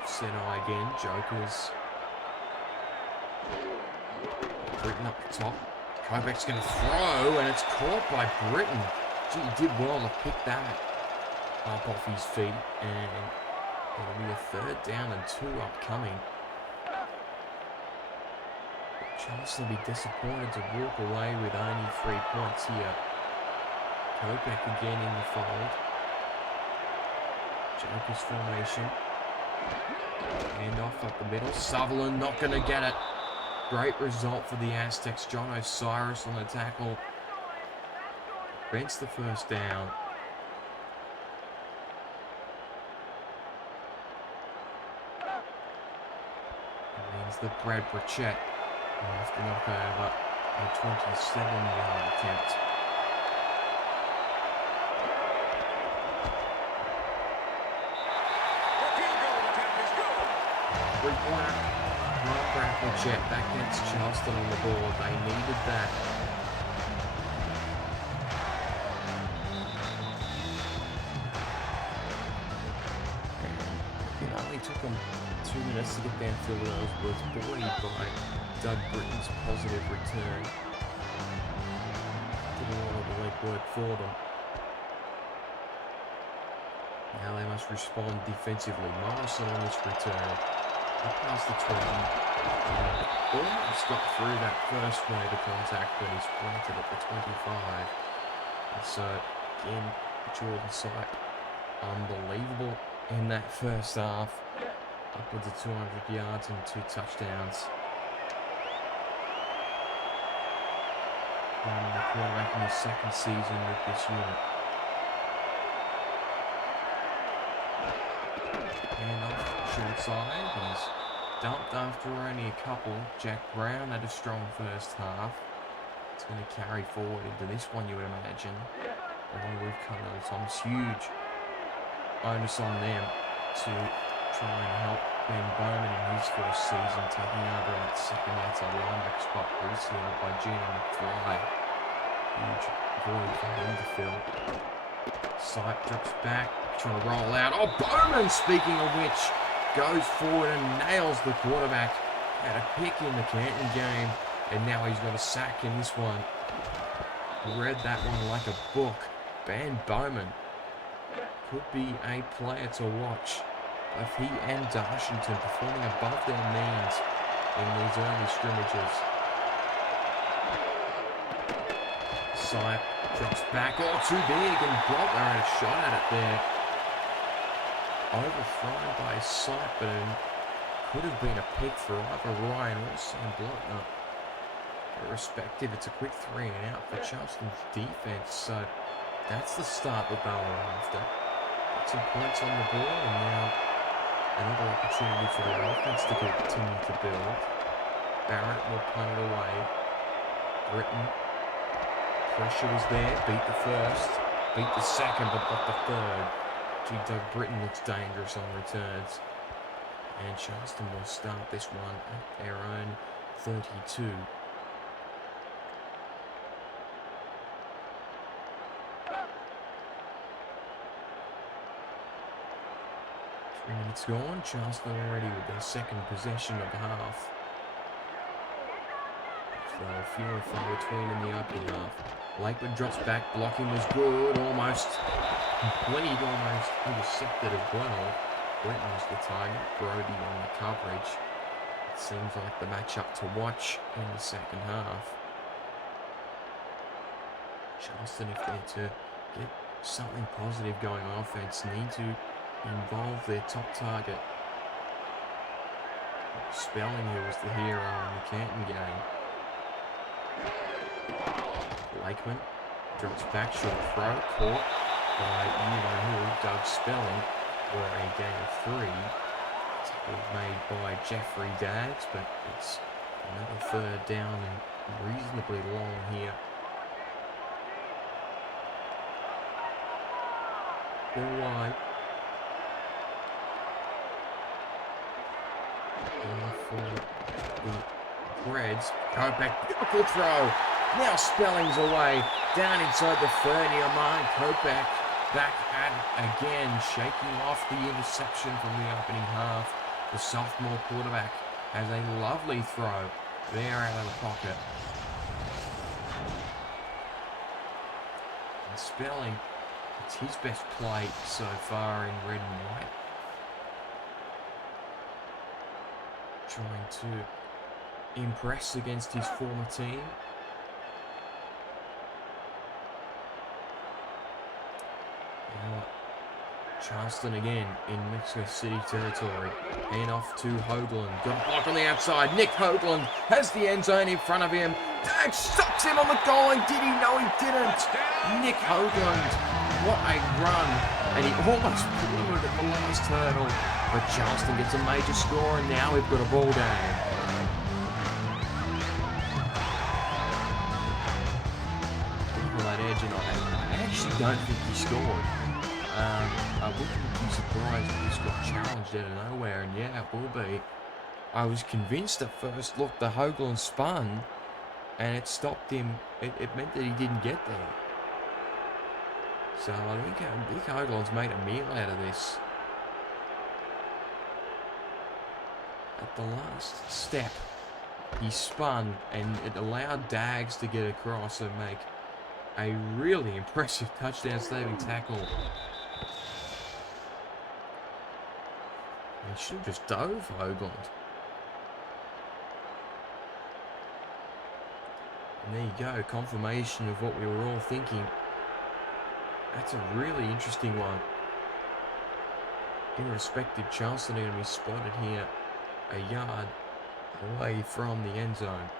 Offset eye again. Jokers. Britain up the top. Kovacs going to throw, and it's caught by Britain. Gee, he did well to pick that up off his feet, and it'll be a 3rd down and 2 upcoming. Charleston will be disappointed to walk away with only 3 points here. Kovac again in the fold. Jokers formation. Hand off up the middle. Sutherland not going to get it. Great result for the Aztecs. John Osiris on the tackle. Prevents the first down. That means that Brad Burchett will have to knock over a 27-yard attempt. Three-pointer. Brad Burchett. That gets Charleston on the board. They needed that. Took them 2 minutes to get downfield, and it was buoyed by Doug Britton's positive return. Did a lot of the legwork for them. Now they must respond defensively. Morrison on this return. Up past the 20. Almost got through that first wave of contact, but he's planted at the 25. And so, again, Jordan Sipe, unbelievable in that first half. Upwards of 200 yards and 2 touchdowns. And the quarterback in his 2nd season with this unit. And off short side. He's dumped after only a couple. Jack Brown had a strong first half. It's going to carry forward into this one, you would imagine. Along with Connor Tom's huge onus on them to try and help Ben Bowman in his first season, taking over that second outside linebacker spot previously held by Gino McFly. Huge void for him to fill. Sight drops back, trying to roll out. Oh, Bowman, speaking of which, goes forward and nails the quarterback. Had a pick in the Canton game, and now he's got a sack in this one. Read that one like a book. Ben Bowman could be a player to watch. Both he and Darshington performing above their means in these early scrimmages. Sipe drops back, oh, too big, and Blotner had a shot at it there. Overthrown by Sipe, but it could have been a pick for either Ryan or Sam Blotner. Irrespective, it's a quick 3 and out for Charleston's defense, so that's the start that they were after. Got some points on the board, and now another opportunity for the offense to continue to build. Barrett will punt it away. Britton, pressure was there, beat the first, beat the second, but got the third. Gee, Doug Britton looks dangerous on returns. And Charleston will start this one at their own 32. 3 minutes gone. Charleston already with their second possession of the half. So few and far between in the opening half. Lakewood drops back. Blocking was good. Almost complete. Almost intercepted as well. Britton was the target. Brody on the coverage. It seems like the matchup to watch in the second half. Charleston, if they're to get something positive going on offense, need to involve their top target. Spelling, who was the hero in the Canton game. Lakeman drops back, short throw, caught by you-know-who, Doug Spelling, for a gain of 3. Tackle made by Jeffrey Daggs, but it's another third down and reasonably long here. Ball wide. For the Reds. Go back, beautiful throw. Now Spelling's away. Down inside the 30 mark. Kopak back at it again, shaking off the interception from the opening half. The sophomore quarterback has a lovely throw there out of the pocket. And Spelling, it's his best play so far in red and white. Trying to impress against his former team. Now, Charleston again in Mexico City territory. Hand off to Hoagland. Got a block on the outside. Nick Hoagland has the end zone in front of him. Dag stops him on the goal line. Did he? No, he didn't. Nick Hoagland. What a run. And he almost blew it at the last hurdle. But Charleston gets a major score, and now we've got a ball game. People that edge, and I actually don't think he scored. I wouldn't be surprised if he just got challenged out of nowhere, and yeah, it will be. I was convinced at first, look, the Hoagland spun, and it stopped him. It meant that he didn't get there. So I think Hoagland's made a meal out of this. At the last step, he spun, and it allowed Daggs to get across and make a really impressive touchdown-saving tackle. He should have just dove Hoagland. And there you go, confirmation of what we were all thinking. That's a really interesting one. Irrespective, Charleston are going to be spotted here a yard away from the end zone.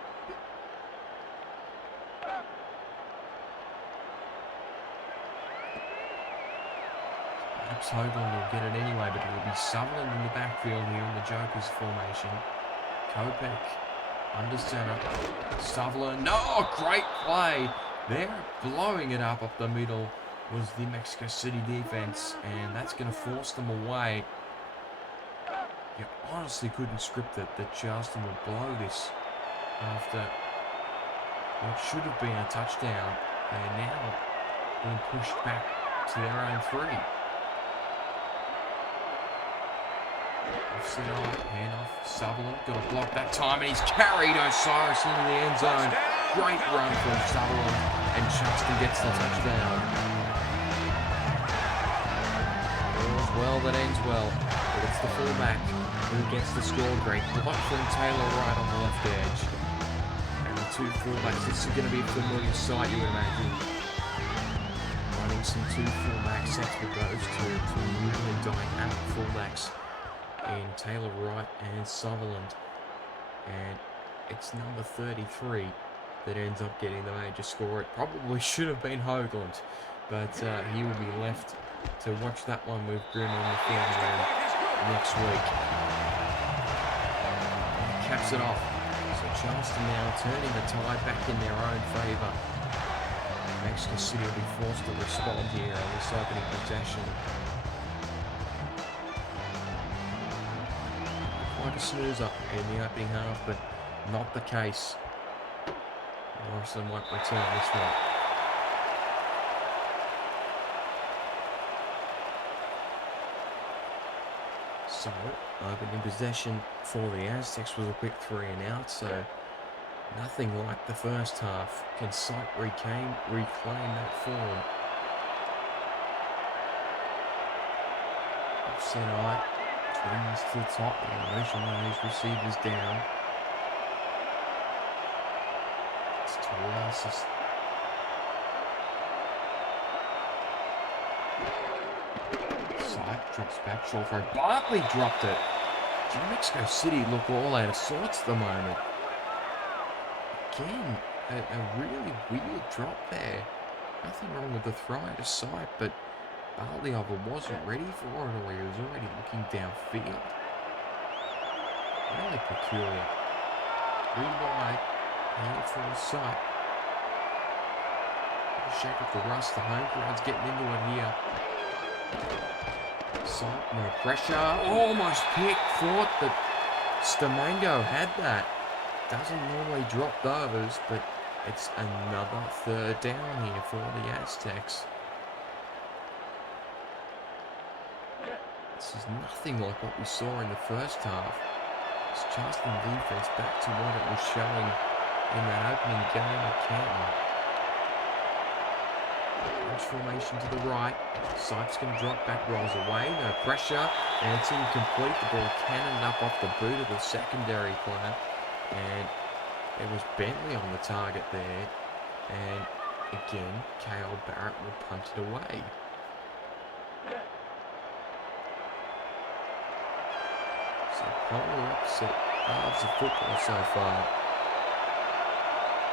Perhaps Hoagland will get it anyway, but it will be Sutherland in the backfield here in the Joker's formation. Kopech under center. Sutherland. No, great play. They're blowing it up the middle was the Mexico City defense, and that's going to force them away. You honestly couldn't script it that Charleston would blow this after what should have been a touchdown. They're now being pushed back to their own 3. Offside, handoff, Sutherland got a block that time, and he's carried Osiris into the end zone. Great run from Sutherland, and Charleston gets the touchdown. All's well that ends well, but it's the fullback who gets the score. Great block from Taylor Wright on the left edge. And the 2 fullbacks, this is going to be a familiar sight, you would imagine. Running some 2 fullback sets with those two really dynamic fullbacks in Taylor Wright and Sutherland. And it's number 33 that ends up getting the major score. It probably should have been Hoagland, but he will be left to watch that one with grin on the film room next week. And caps it off. So Charleston now turning the tide back in their own favour. Mexico City will be forced to respond here on this opening possession. Quite a snoozer in the opening half, but not the case. Morrison won't return this one. So, opening possession for the Aztecs was a quick 3 and out, so nothing like the first half. Can Sight reclaim that form? Offset eye. Twins to the top. Motion on these receivers down. It's Terrellis. Sight drops back, short throw. Bartley dropped it. Mexico City look all out of sorts at the moment. Again, a really weird drop there. Nothing wrong with the throw to Sight, but Bartley either wasn't ready for it or he was already looking downfield. Really peculiar. Rewind. Hand for the Sight. Shake up the rust. The home crowd's getting into it here. Sight, no pressure. Almost picked. Thought that Stamango had that. Doesn't normally drop those, but it's another 3rd down here for the Aztecs. This is nothing like what we saw in the first half. It's Charleston defense back to what it was showing in that opening game at Canton. Punch formation to the right. Sight's going to drop back, rolls away. No pressure. And it's incomplete. The ball cannoned up off the boot of the secondary player. And it was Bentley on the target there. And again, Kale Barrett will punt it away. So polar opposite halves of football so far.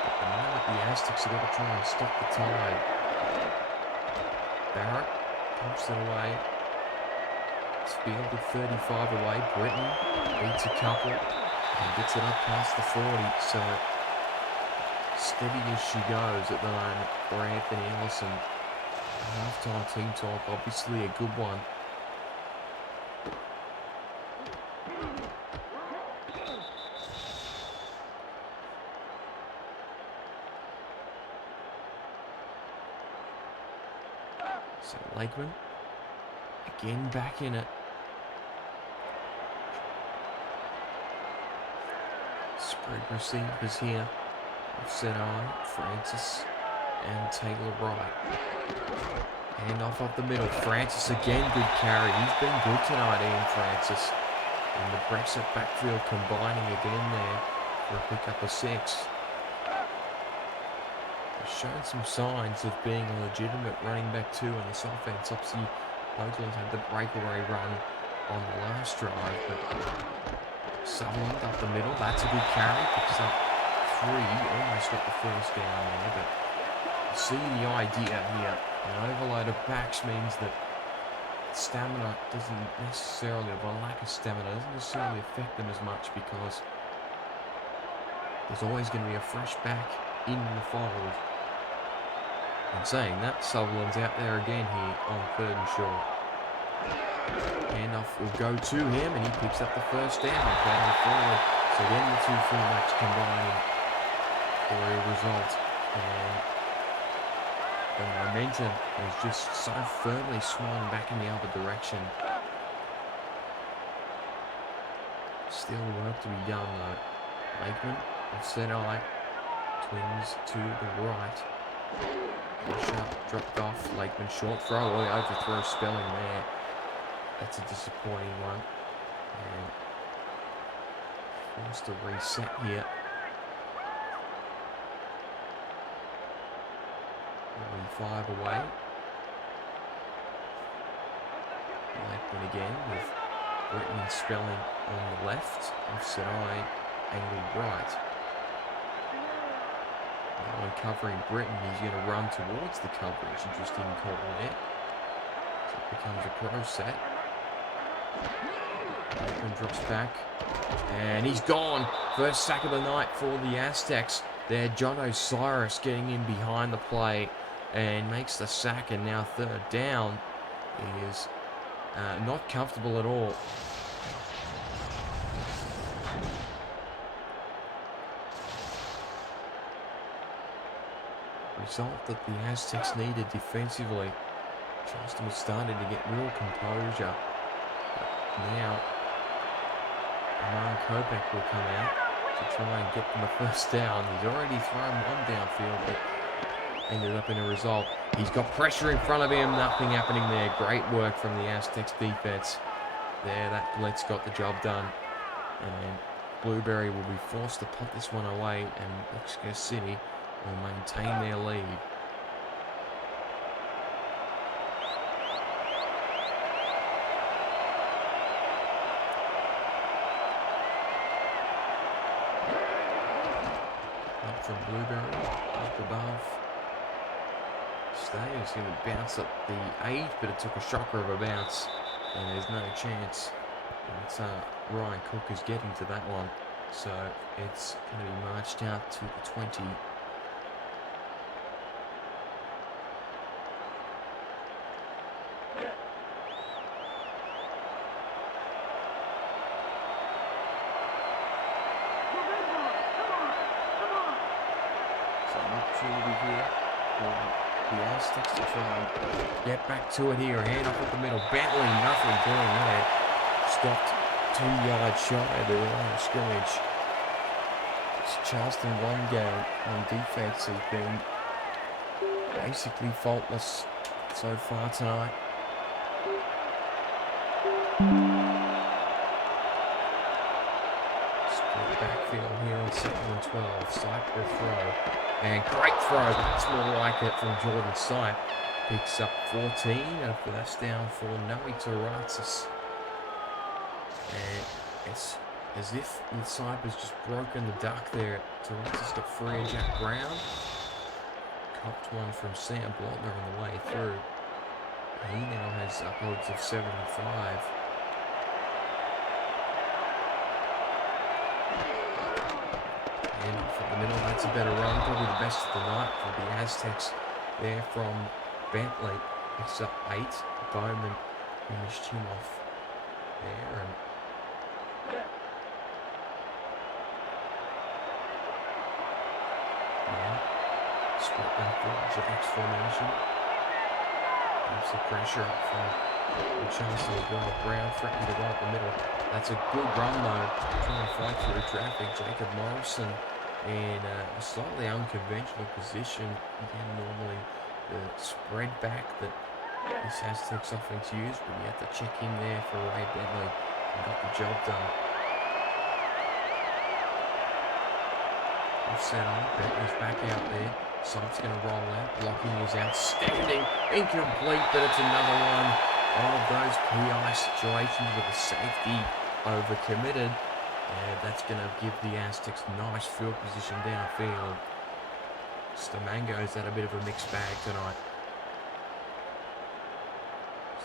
But the moment the Aztecs are going to try and stop the tide. Barrett pumps it away. It's fielded 35 away. Britton beats a couple and gets it up past the 40. So steady as she goes at the moment for Anthony Ellison. Halftime team talk, obviously a good one. So Lakeman, again back in it. Spread receivers here. Offset eye, Francis and Taylor Wright. Hand off up the middle. Francis again, good carry. He's been good tonight, Ian Francis. And the Brexit backfield combining again there for a pickup of 6. Shown some signs of being a legitimate running back too on this offense. Obviously, Oakland had the breakaway run on the last drive, but Sutherland up the middle. That's a good carry. Picks up 3. Almost got the first down there, but you see the idea here. An overload of backs means that stamina doesn't necessarily, or a lack of stamina doesn't necessarily affect them as much, because there's always going to be a fresh back in the fold. And saying that, Sutherland's out there again here on 3rd and short. Handoff will go to him, and he picks up the first down, playing forward. So again, the two fullbacks combining for a result. And the momentum is just so firmly swung back in the other direction. Still work to be done though. Lakeman, offset eye, twins to the right. Pressure dropped off. Lakeman short throw. Oh, the overthrow spelling there. That's a disappointing one. And forced to reset here. 45 away. Lakeman again with Britton and Spelling on the left. Offset eye, angled right. When covering Britton, he's going to run towards the coverage. Interesting call there. So it becomes a pro set. Lakeman drops back. And he's gone. First sack of the night for the Aztecs. There, John Osiris getting in behind the play and makes the sack. And now 3rd down. He is not comfortable at all. Result that the Aztecs needed defensively. Charleston was starting to get real composure. But now, Mark Kopeck will come out to try and get them the first down. He's already thrown one downfield, but ended up in a result. He's got pressure in front of him. Nothing happening there. Great work from the Aztecs defense. There, that blitz got the job done. And Blueberry will be forced to punt this one away, and Mexico City will maintain their lead. Up from Blueberry, up above. Stay's going to bounce up the 8, but it took a shocker of a bounce, and there's no chance. It's Ryan Cook is getting to that one, so it's going to be marched out to the 20. Opportunity here for the Aztecs to try and get back to it here. Hand off at the middle. Bentley, nothing doing there. Stopped 2 yards shy of the line of scrimmage. This Charleston run game on defense has been basically faultless so far tonight. Backfield here on 2nd and 12. Sipe will throw. And great throw. That's more like it from Jordan Sipe. Picks up 14 and a first down for Noe Tarazis. And it's as if Sipe has just broken the duck there. Tarazis got free of Jack Brown. Copped one from Sam Blotner on the way through. He now has upwards of 75. From the middle, that's a better run, probably the best of the night for the Aztecs. There from Bentley, picks up 8. Bowman finished him off there, and now split back forwards of X formation. Keeps the pressure up from Charleston as well. Brown threatened to go up the middle. That's a good run though, trying to fight through traffic. Jacob Morrison in a slightly unconventional position. Again, normally the spread back that this Aztecs offense used, but you have to check in there for Ray Bentley and got the job done. Offset on, Bentley's back out there. Sipe's going to roll out. Blocking is outstanding. Incomplete, but it's another one of those PI situations with a safety overcommitted. And that's going to give the Aztecs nice field position downfield. Stamango's had a bit of a mixed bag tonight.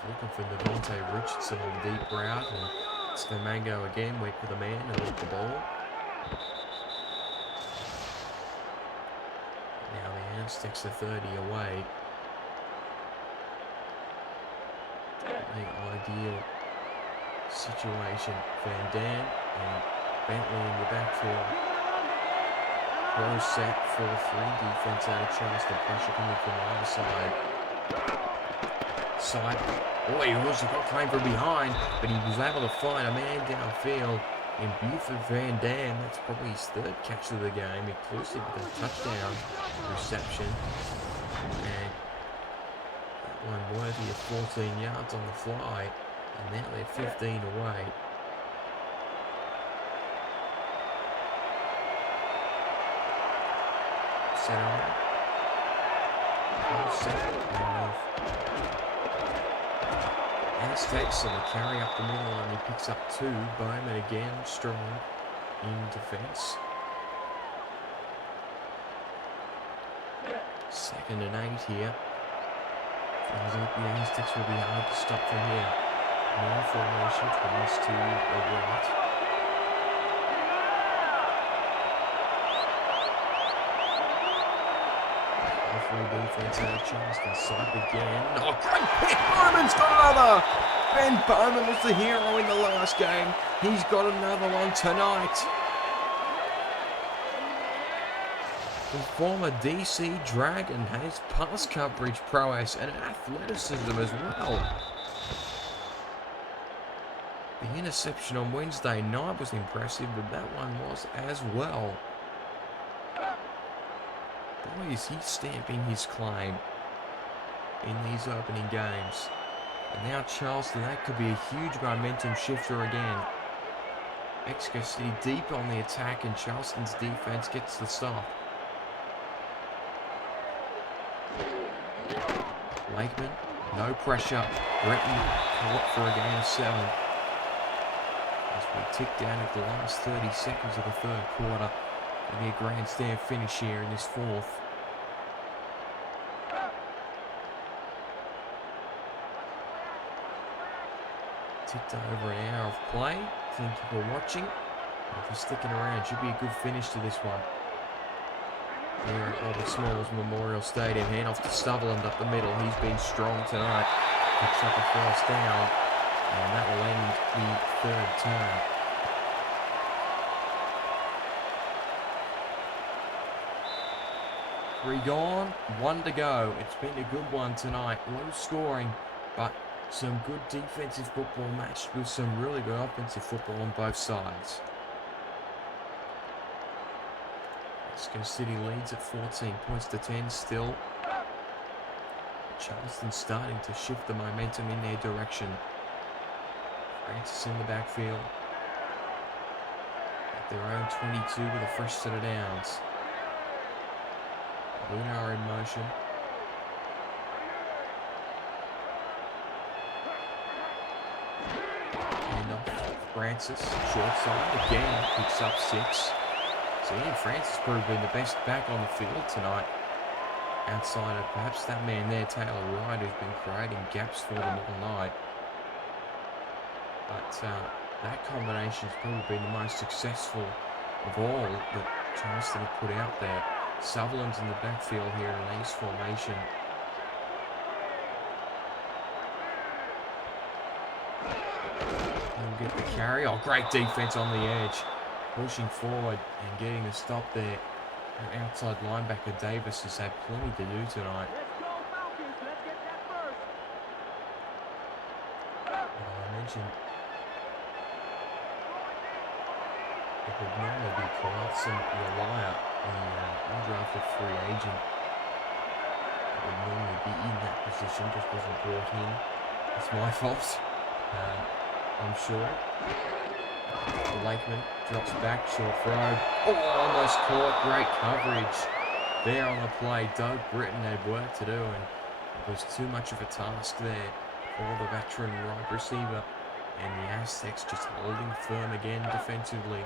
looking for Devontae Richardson on the deep route, and it's the Mango again, wait for the man and let the ball. Now the Aztecs are 30 away. The ideal situation. Van Dam and Bentley in the backfield. Pro set 4-3 defense out of Charleston. Pressure coming from either side. Oh, he also got claimed from behind, but he was able to find a man downfield in Buford Van Dam. That's probably his third catch of the game, inclusive of the touchdown reception. And that one worthy of 14 yards on the fly. And now they're 15 away. Set on. Aztecs on the carry up the middle, and he picks up 2. Bowman again strong in defence. 2nd and 8 here. Feels like the Aztecs will be hard to stop from here. More formation, twins to the right. Defense out of Charleston. Side again. Oh, great pick! Bowman's got another! Ben Bowman was the hero in the last game. He's got another one tonight. The former DC Dragon has pass coverage prowess and athleticism as well. The interception on Wednesday night was impressive, but that one was as well. Boy, is he stamping his claim in these opening games. And now Charleston, that could be a huge momentum shifter again. Mexico City deep on the attack, and Charleston's defense gets the stop. Lakeman, no pressure. Breton caught for a gain of 7. As we tick down at the last 30 seconds of the third quarter. It'll be a grandstand finish here in this 4th. Ticked over an hour of play. Thank you for watching. And for sticking around, should be a good finish to this one. Here at Albert Smalls Memorial Stadium. Hand off to Sutherland up the middle. He's been strong tonight. Picks up a first down. And that will end the 3rd term. Three gone, 1 to go. It's been a good one tonight. Low scoring, but some good defensive football matched with some really good offensive football on both sides. Mexico City leads at 14 points to 10 still. Charleston starting to shift the momentum in their direction. Francis in the backfield. At their own 22 with a fresh set of downs. Lunar in motion. And off Francis, short side again, picks up 6. So Ian Francis probably been the best back on the field tonight. Outside of perhaps that man there, Taylor Wright, who's been creating gaps for them all night. But that combination's probably been the most successful of all that Charleston have put out there. Sutherland's in the backfield here in an ace formation. He'll get the carry. Oh, great defense on the edge. Pushing forward and getting the stop there. And outside linebacker Davis has had plenty to do tonight. I mentioned it would normally be Carlson Elia, the undrafted free agent. It would normally be in that position, just wasn't brought in. It's my fault, I'm sure. Lakeman drops back, short throw. Oh, almost caught. Great coverage there on the play. Doug Britton had work to do, and it was too much of a task there for the veteran wide receiver. And the Aztecs just holding firm again defensively.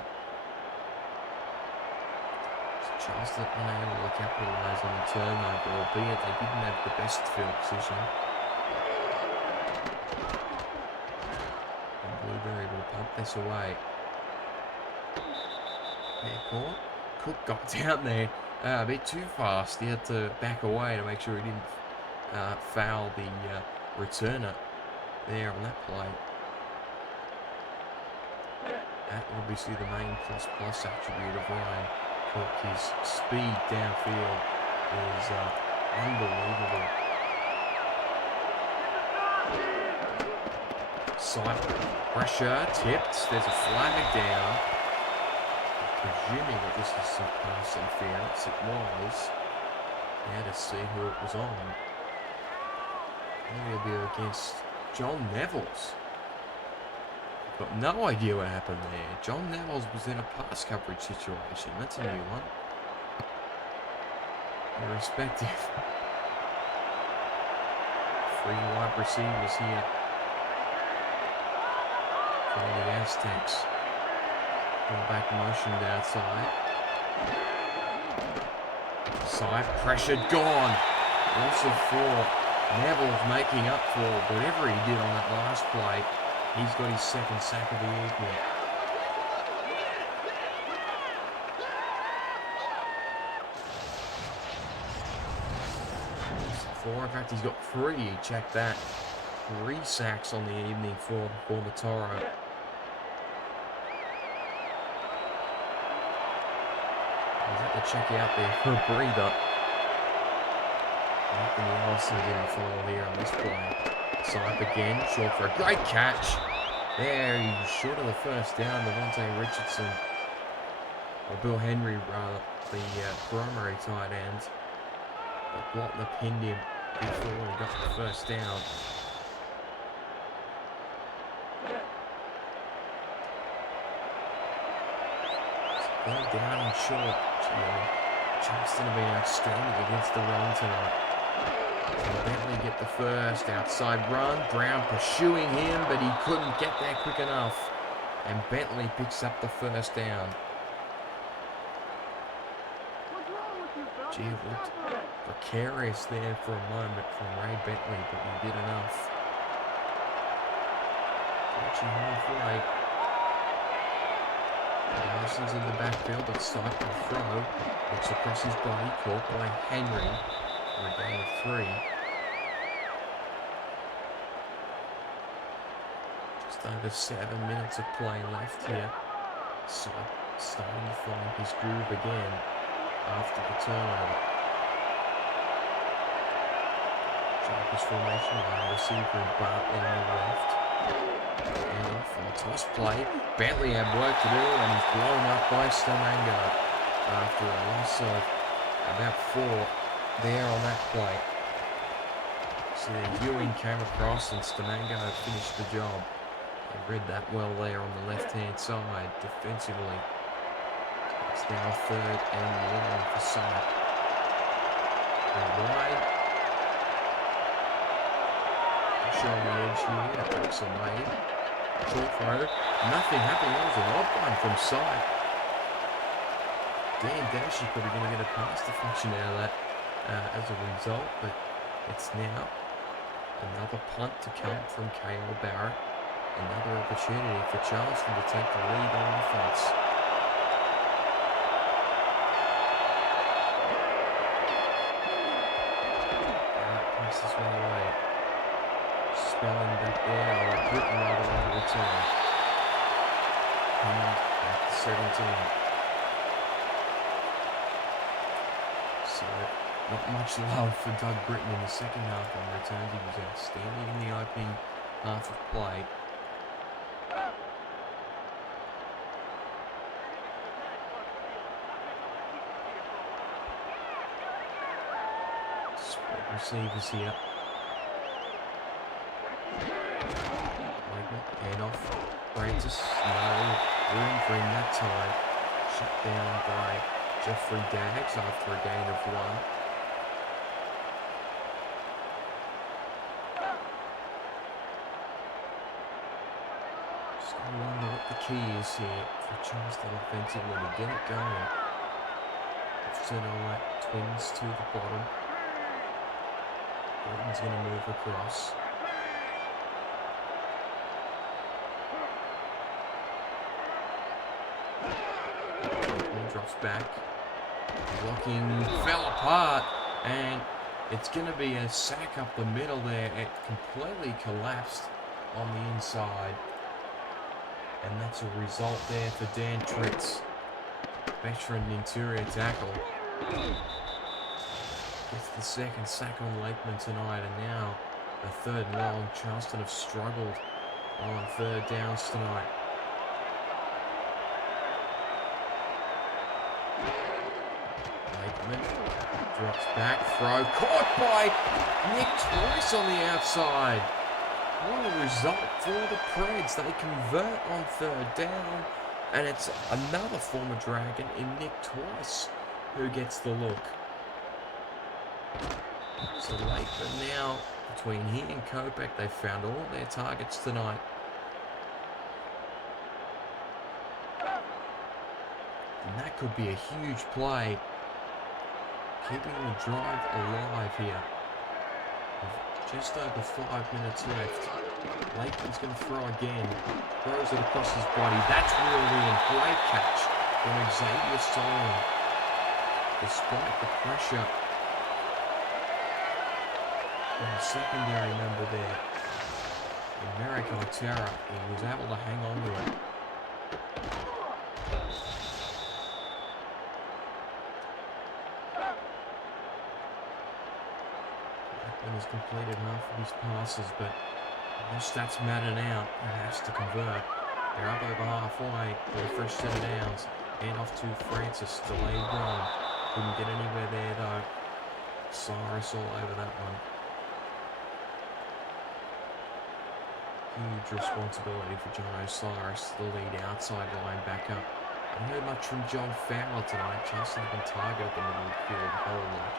Charleston unable to capitalise on the turnover, albeit they didn't have the best field position. pump this away. Fair call. Cook got down there a bit too fast. He had to back away to make sure he didn't foul the returner there on that play. That obviously the main plus attribute of Ryan Cook. His speed downfield is unbelievable. Side pressure, tipped. There's a flag down. Presuming that this is some pass interference, it was. Now to see who it was on. Maybe it'll be against John Nevels. Got no idea what happened there. John Nevels was in a pass coverage situation. That's a new one. Irrespective. 3 wide receivers here for the Aztecs. Back motioned outside. Side pressured, gone. Loss of 4. Neville's making up for whatever he did on that last play. He's got his second sack of the evening. Four. In fact, he's got 3. Check that. 3 sacks on the evening for the Toro. He's had to check out there for a breather. Anthony Ellison's in the final here on this play. Side again, short for a great catch. There, he's short of the first down. Devontae Richardson, or Bill Henry rather, the primary tight end. But Blotner pinned him before he got the first down. They're down and short. Charleston have been outstanding against the run tonight. Can Bentley get the first outside run? Brown pursuing him, but he couldn't get there quick enough. And Bentley picks up the first down. Gee, it looked precarious there for a moment from Ray Bentley, but he did enough. Catching halfway. Allison's in the backfield, but Sype will throw. Looks across his body, caught by Henry for a gain of 3. Just over 7 minutes of play left here. Sype starting to find his groove again after the turnover. Chargers formation, wide receiver and Bartlett on the left. And off on the toss play. Bentley had work to do and he's blown up by Stamango after a loss of about 4 there on that play. So Ewing came across and Stamango finished the job. He read that well there on the left-hand side defensively. It's now 3rd and long for Sype. And wide. Showing the edge here, breaks away. Short throw, nothing happening. That was an odd one from Sype. Dan Dash is probably going to get a pass deflection out of that as a result, but it's now another punt to come from K.O. Barrett. Another opportunity for Charleston to take the lead on offense. Barrett passes one away. Spelling back there, Britain right away to return. And at the 17. So, not much love for Doug Britton in the second half on returns. He was outstanding in the opening half of play. Spread receivers here. And off Francis, no room for him that time. Shut down by Jeffrey Daggs after a gain of 1. Just I wonder what the key is here for Charleston offensively to get it going. Tonight, Twins to the bottom. Burton's going to move across. drops back. Blocking fell apart, and it's going to be a sack up the middle there. It completely collapsed on the inside. And that's a result there for Dan Tritz, veteran interior tackle. Gets the second sack on Lakeman tonight, and now a third and long. Charleston have struggled on third downs tonight. Lakeman drops back, throw caught by Nick Twice on the outside. What a result for the Preds. They convert on third down, and it's another former Dragon in Nick Twice who gets the look. So Lakeman now, between he and Kopeck, they've found all their targets tonight. And that could be a huge play, keeping the drive alive here. With just over 5 minutes left. Lakeman's going to throw again. Throws it across his body. That's reeled in. Great catch from Xavier Solomon. Despite the pressure from the secondary member there, in Merrick Altera, he was able to hang on to it. Has completed half of his passes, but no stats matter now. He has to convert. They're up over halfway for the fresh set of downs. And off to Francis, delayed run. Couldn't get anywhere there though. Cyrus all over that one. Huge responsibility for John Osiris, the lead outside linebacker. I haven't heard much from John Fowler tonight. Charleston have been targeted the middle of the field a whole lot.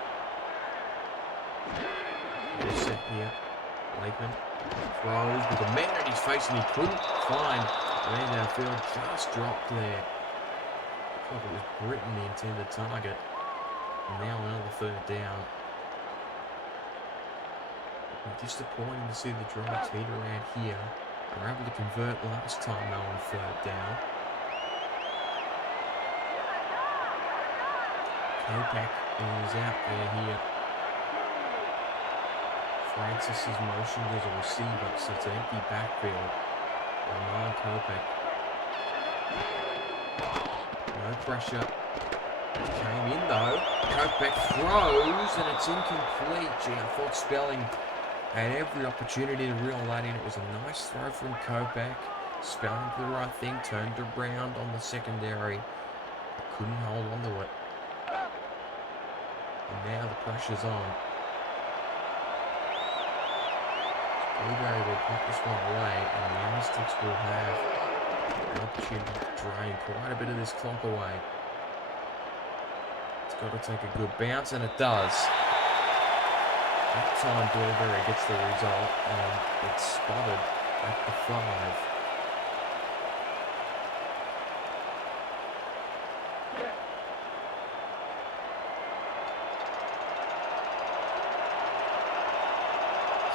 Set here. Lakeman throws with a man at his face, and he couldn't find the man downfield. Just dropped there. I thought it was Britton, the intended target. And now another third down. Disappointing to see the drive teeter out here. They were able to convert last time though on third down. Kopeck is out there here. Francis is motioned as a receiver, so it's an empty backfield. Roman Kopeck. No pressure. Came in though. Kopeck throws, and it's incomplete. Gee, I thought Spelling had every opportunity to reel that in. It was a nice throw from Kopeck. Spelling did the right thing, turned around on the secondary. Couldn't hold on to it. And now the pressure's on. Blueberry will put this one away, and the Aztecs will have an opportunity to drain quite a bit of this clock away. It's got to take a good bounce, and it does. That time Blueberry gets the result, and it's spotted at the 5.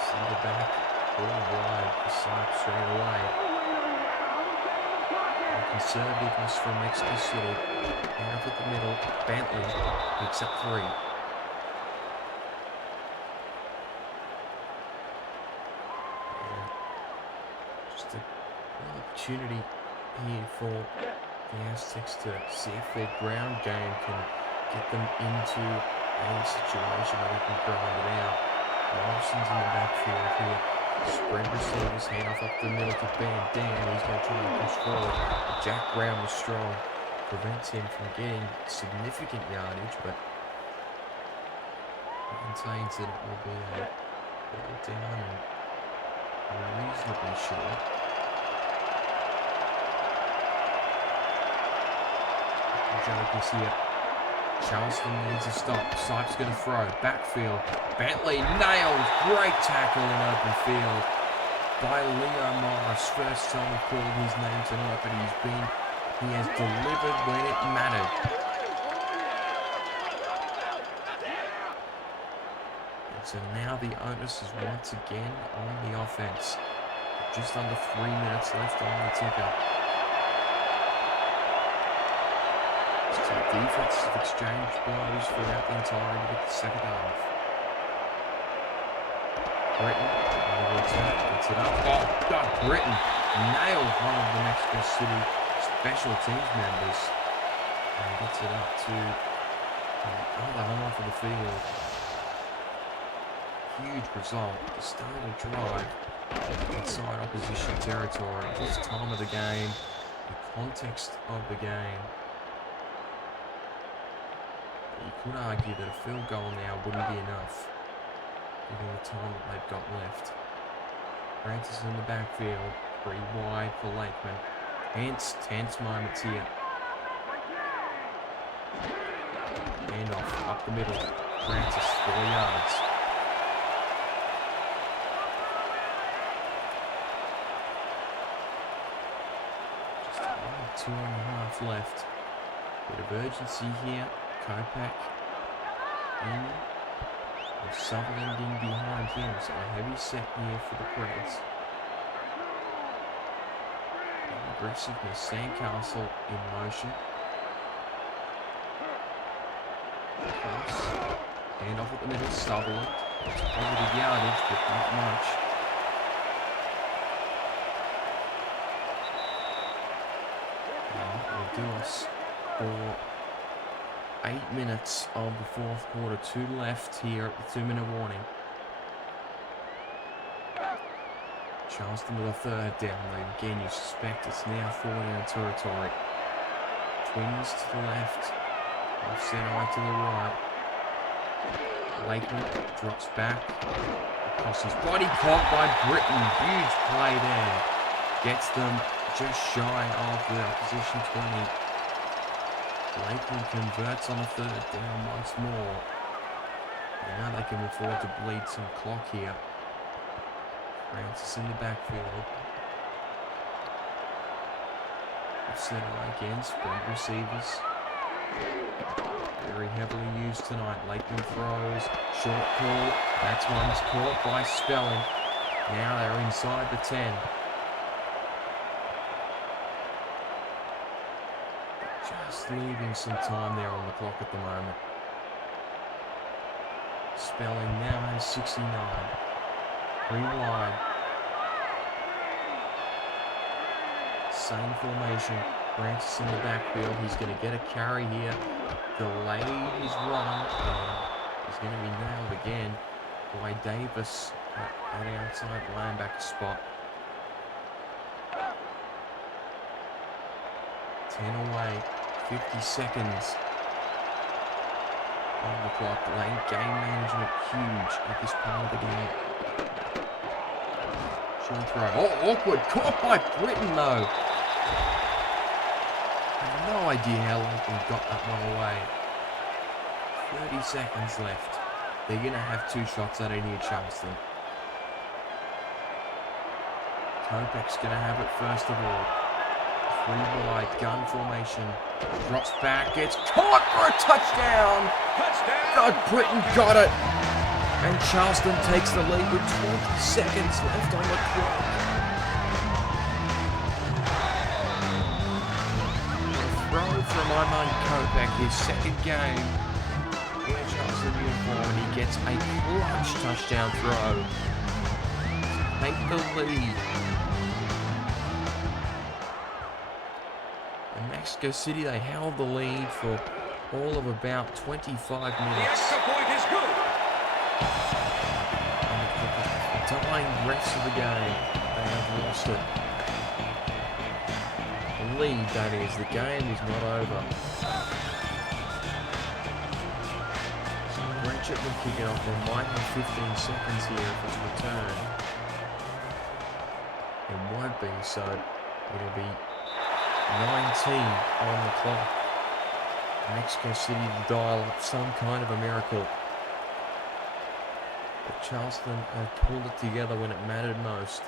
Center back. All wide for Sipes straight away. And conservativeness from Mexico City. Out of the middle. Bentley picks up 3. And just an opportunity here for the Aztecs to see if their ground game can get them into a situation where they can grind it out. Morrison's in the backfield here. Spread receivers, hand off up the middle to Ben. He's going to try and push forward. Jack Brown was strong. Prevents him from getting significant yardage, but maintains that it will be a ball down and reasonably short. Jokers here. Charleston needs a stop. Sipes going to throw. Backfield. Bentley nailed. Great tackle in open field by Leo Morris. First time we've called his name tonight, but he has delivered when it mattered. And so now the onus is once again on the offense. Just under 3 minutes left on the ticker. defenses have exchanged blows throughout the entirety of the second half. Britton, gets it up. Oh, God, Britton nailed one of the Mexico City special teams members and gets it up to the other half of the field. Huge result to start a drive inside opposition territory. This time of the game, the context of the game. You could argue that a field goal now wouldn't be enough, given the time that they've got left. Francis in the backfield, 3 wide for Lakeman. Tense moments here. Handoff up the middle. Francis, 4 yards. Just 2.5 left. Bit of urgency here. Kopak in. With Sutherland in behind him. So a heavy set here for the Preds. Aggressiveness. Sandcastle in motion. Cross. Hand off at the middle. Sutherland. It's positive yardage, but not much. And that will do us for 8 minutes of the fourth quarter. 2 left here at the 2-minute warning. Charleston with a 3rd down. Again, you suspect it's now 4-down territory. Twins to the left. Offset eye to the right. Lakeman drops back. Across his body, caught by Britton. Huge play there. Gets them just shy of the opposition 20. Lakeman converts on a 3rd down once more. Now they can afford to bleed some clock here. Francis in the backfield. Offset eye again. Spread receivers. Very heavily used tonight. Lakeman throws. Short call. That one's caught by Spelling. Now they're inside the 10. Just leaving some time there on the clock at the moment. Spelling now has 69. 3 wide. Same formation. Francis in the backfield. He's going to get a carry here. Delayed his run. And he's going to be nailed again by Davis at an outside linebacker spot. 10 away. 50 seconds on the clock. Late game management huge at this part of the game. Short throw. Oh, awkward. Caught by Britton though. I have no idea how Lakeman got that one away. 30 seconds left. They're going to have 2 shots at it here, Charleston. Kopak's going to have it first of all. 3 wide, gun formation. Drops back, gets caught for a touchdown! God, Britton got it! And Charleston takes the lead with 20 seconds left on the clock. Throw from Iman Kopak, his 2nd game in a Charleston uniform, and he gets a clutch touchdown throw to take the lead. In Mexico City, they held the lead for all of about 25 minutes. The extra point is good. And the dying rest of the game, they have lost it. Lead, that is. The game is not over. So Ratchet will kick it off. They might have 15 seconds here if it's returned. It won't be, so it'll be 19 on the clock. Mexico City to dial up some kind of a miracle. But Charleston have pulled it together when it mattered most.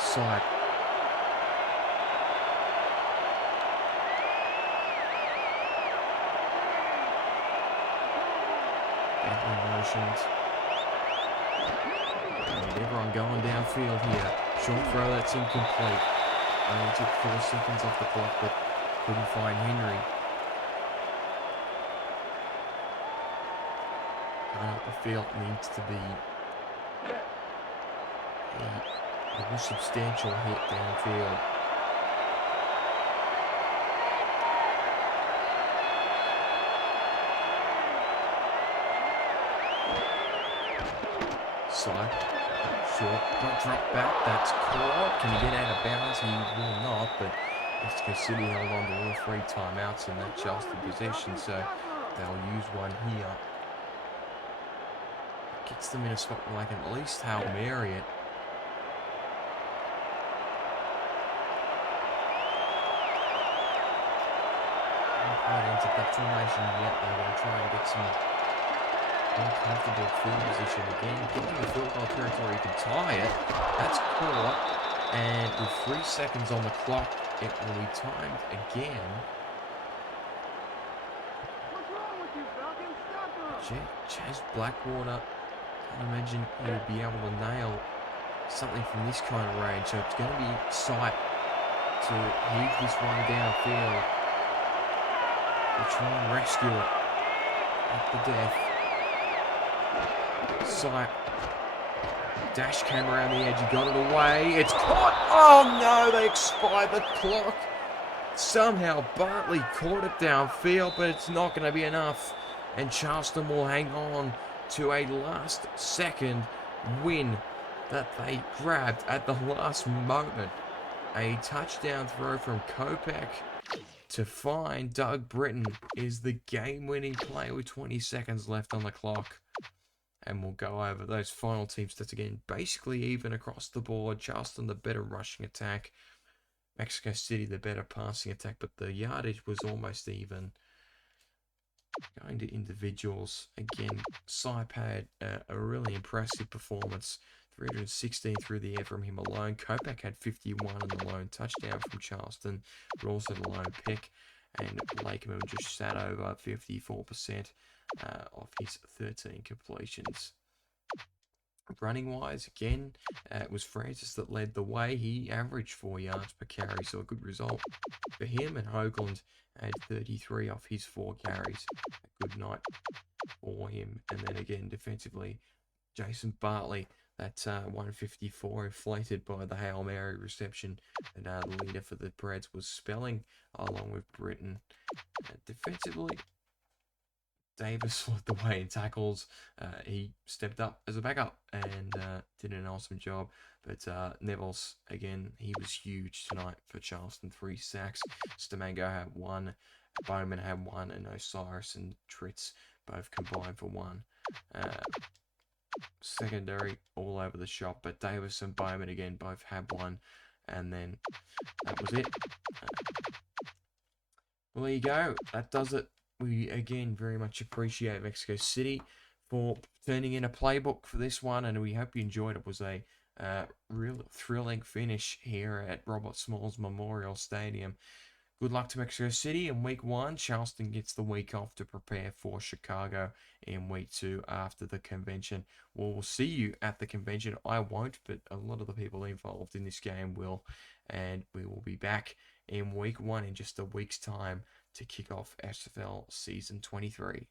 Side. Bentley motions. everyone going downfield here. Short throw, that's incomplete. Only took 4 seconds off the clock, but couldn't find Henry. Coming up the field needs to be a more substantial hit downfield. Side, short, drop back, that's caught. Can he get out of bounds? He will not, but Mexico City held on to all 3 timeouts in that Charleston possession, so they'll use one here. Gets them in a spot where they can at least Hail Mary it. Not quite entered that formation yet. They're going to try and get some more comfortable field position again. Getting the field goal territory, you can tie it. That's caught. And with 3 seconds on the clock, it will be timed again. Chaz Blackwater, can't imagine he would be able to nail something from this kind of range. So it's going to be sight to heave this one downfield to try and rescue it at the death. Sight. Dash came around the edge, he got it away. It's caught. Oh no, they expired the clock. Somehow Bartley caught it downfield, but it's not going to be enough. And Charleston will hang on to a last second win that they grabbed at the last moment. A touchdown throw from Kopeck to find Doug Britton is the game-winning play with 20 seconds left on the clock. And we'll go over those final team stats again. Basically even across the board. Charleston the better rushing attack. Mexico City the better passing attack. But the yardage was almost even. Going to individuals. Again, Sype had a really impressive performance. 316 through the air from him alone. Kopeck had 51 on the lone touchdown from Charleston. But also the lone pick. And Lakeman just sat over 54%. Of his 13 completions. Running wise, again, it was Francis that led the way. He averaged 4 yards per carry, so a good result for him. And Hoagland had 33 off his 4 carries. A good night for him. And then again, defensively, Jason Bartley, that 154 inflated by the Hail Mary reception. And the leader for the Preds was Spelling, along with Britton. Defensively, Davis led the way in tackles. He stepped up as a backup and did an awesome job. But Neville's, again, he was huge tonight for Charleston. 3 sacks. Stamango had 1. Bowman had 1. And Osiris and Tritz both combined for 1. Secondary all over the shop. But Davis and Bowman, again, both had 1. And then that was it. Well, there you go. That does it. We, again, very much appreciate Mexico City for turning in a playbook for this one, and we hope you enjoyed it. It was a real thrilling finish here at Robert Smalls Memorial Stadium. Good luck to Mexico City in Week 1. Charleston gets the week off to prepare for Chicago in Week 2 after the convention. We'll see you at the convention. I won't, but a lot of the people involved in this game will, and we will be back in Week 1 in just a week's time to kick off SFL Season 23.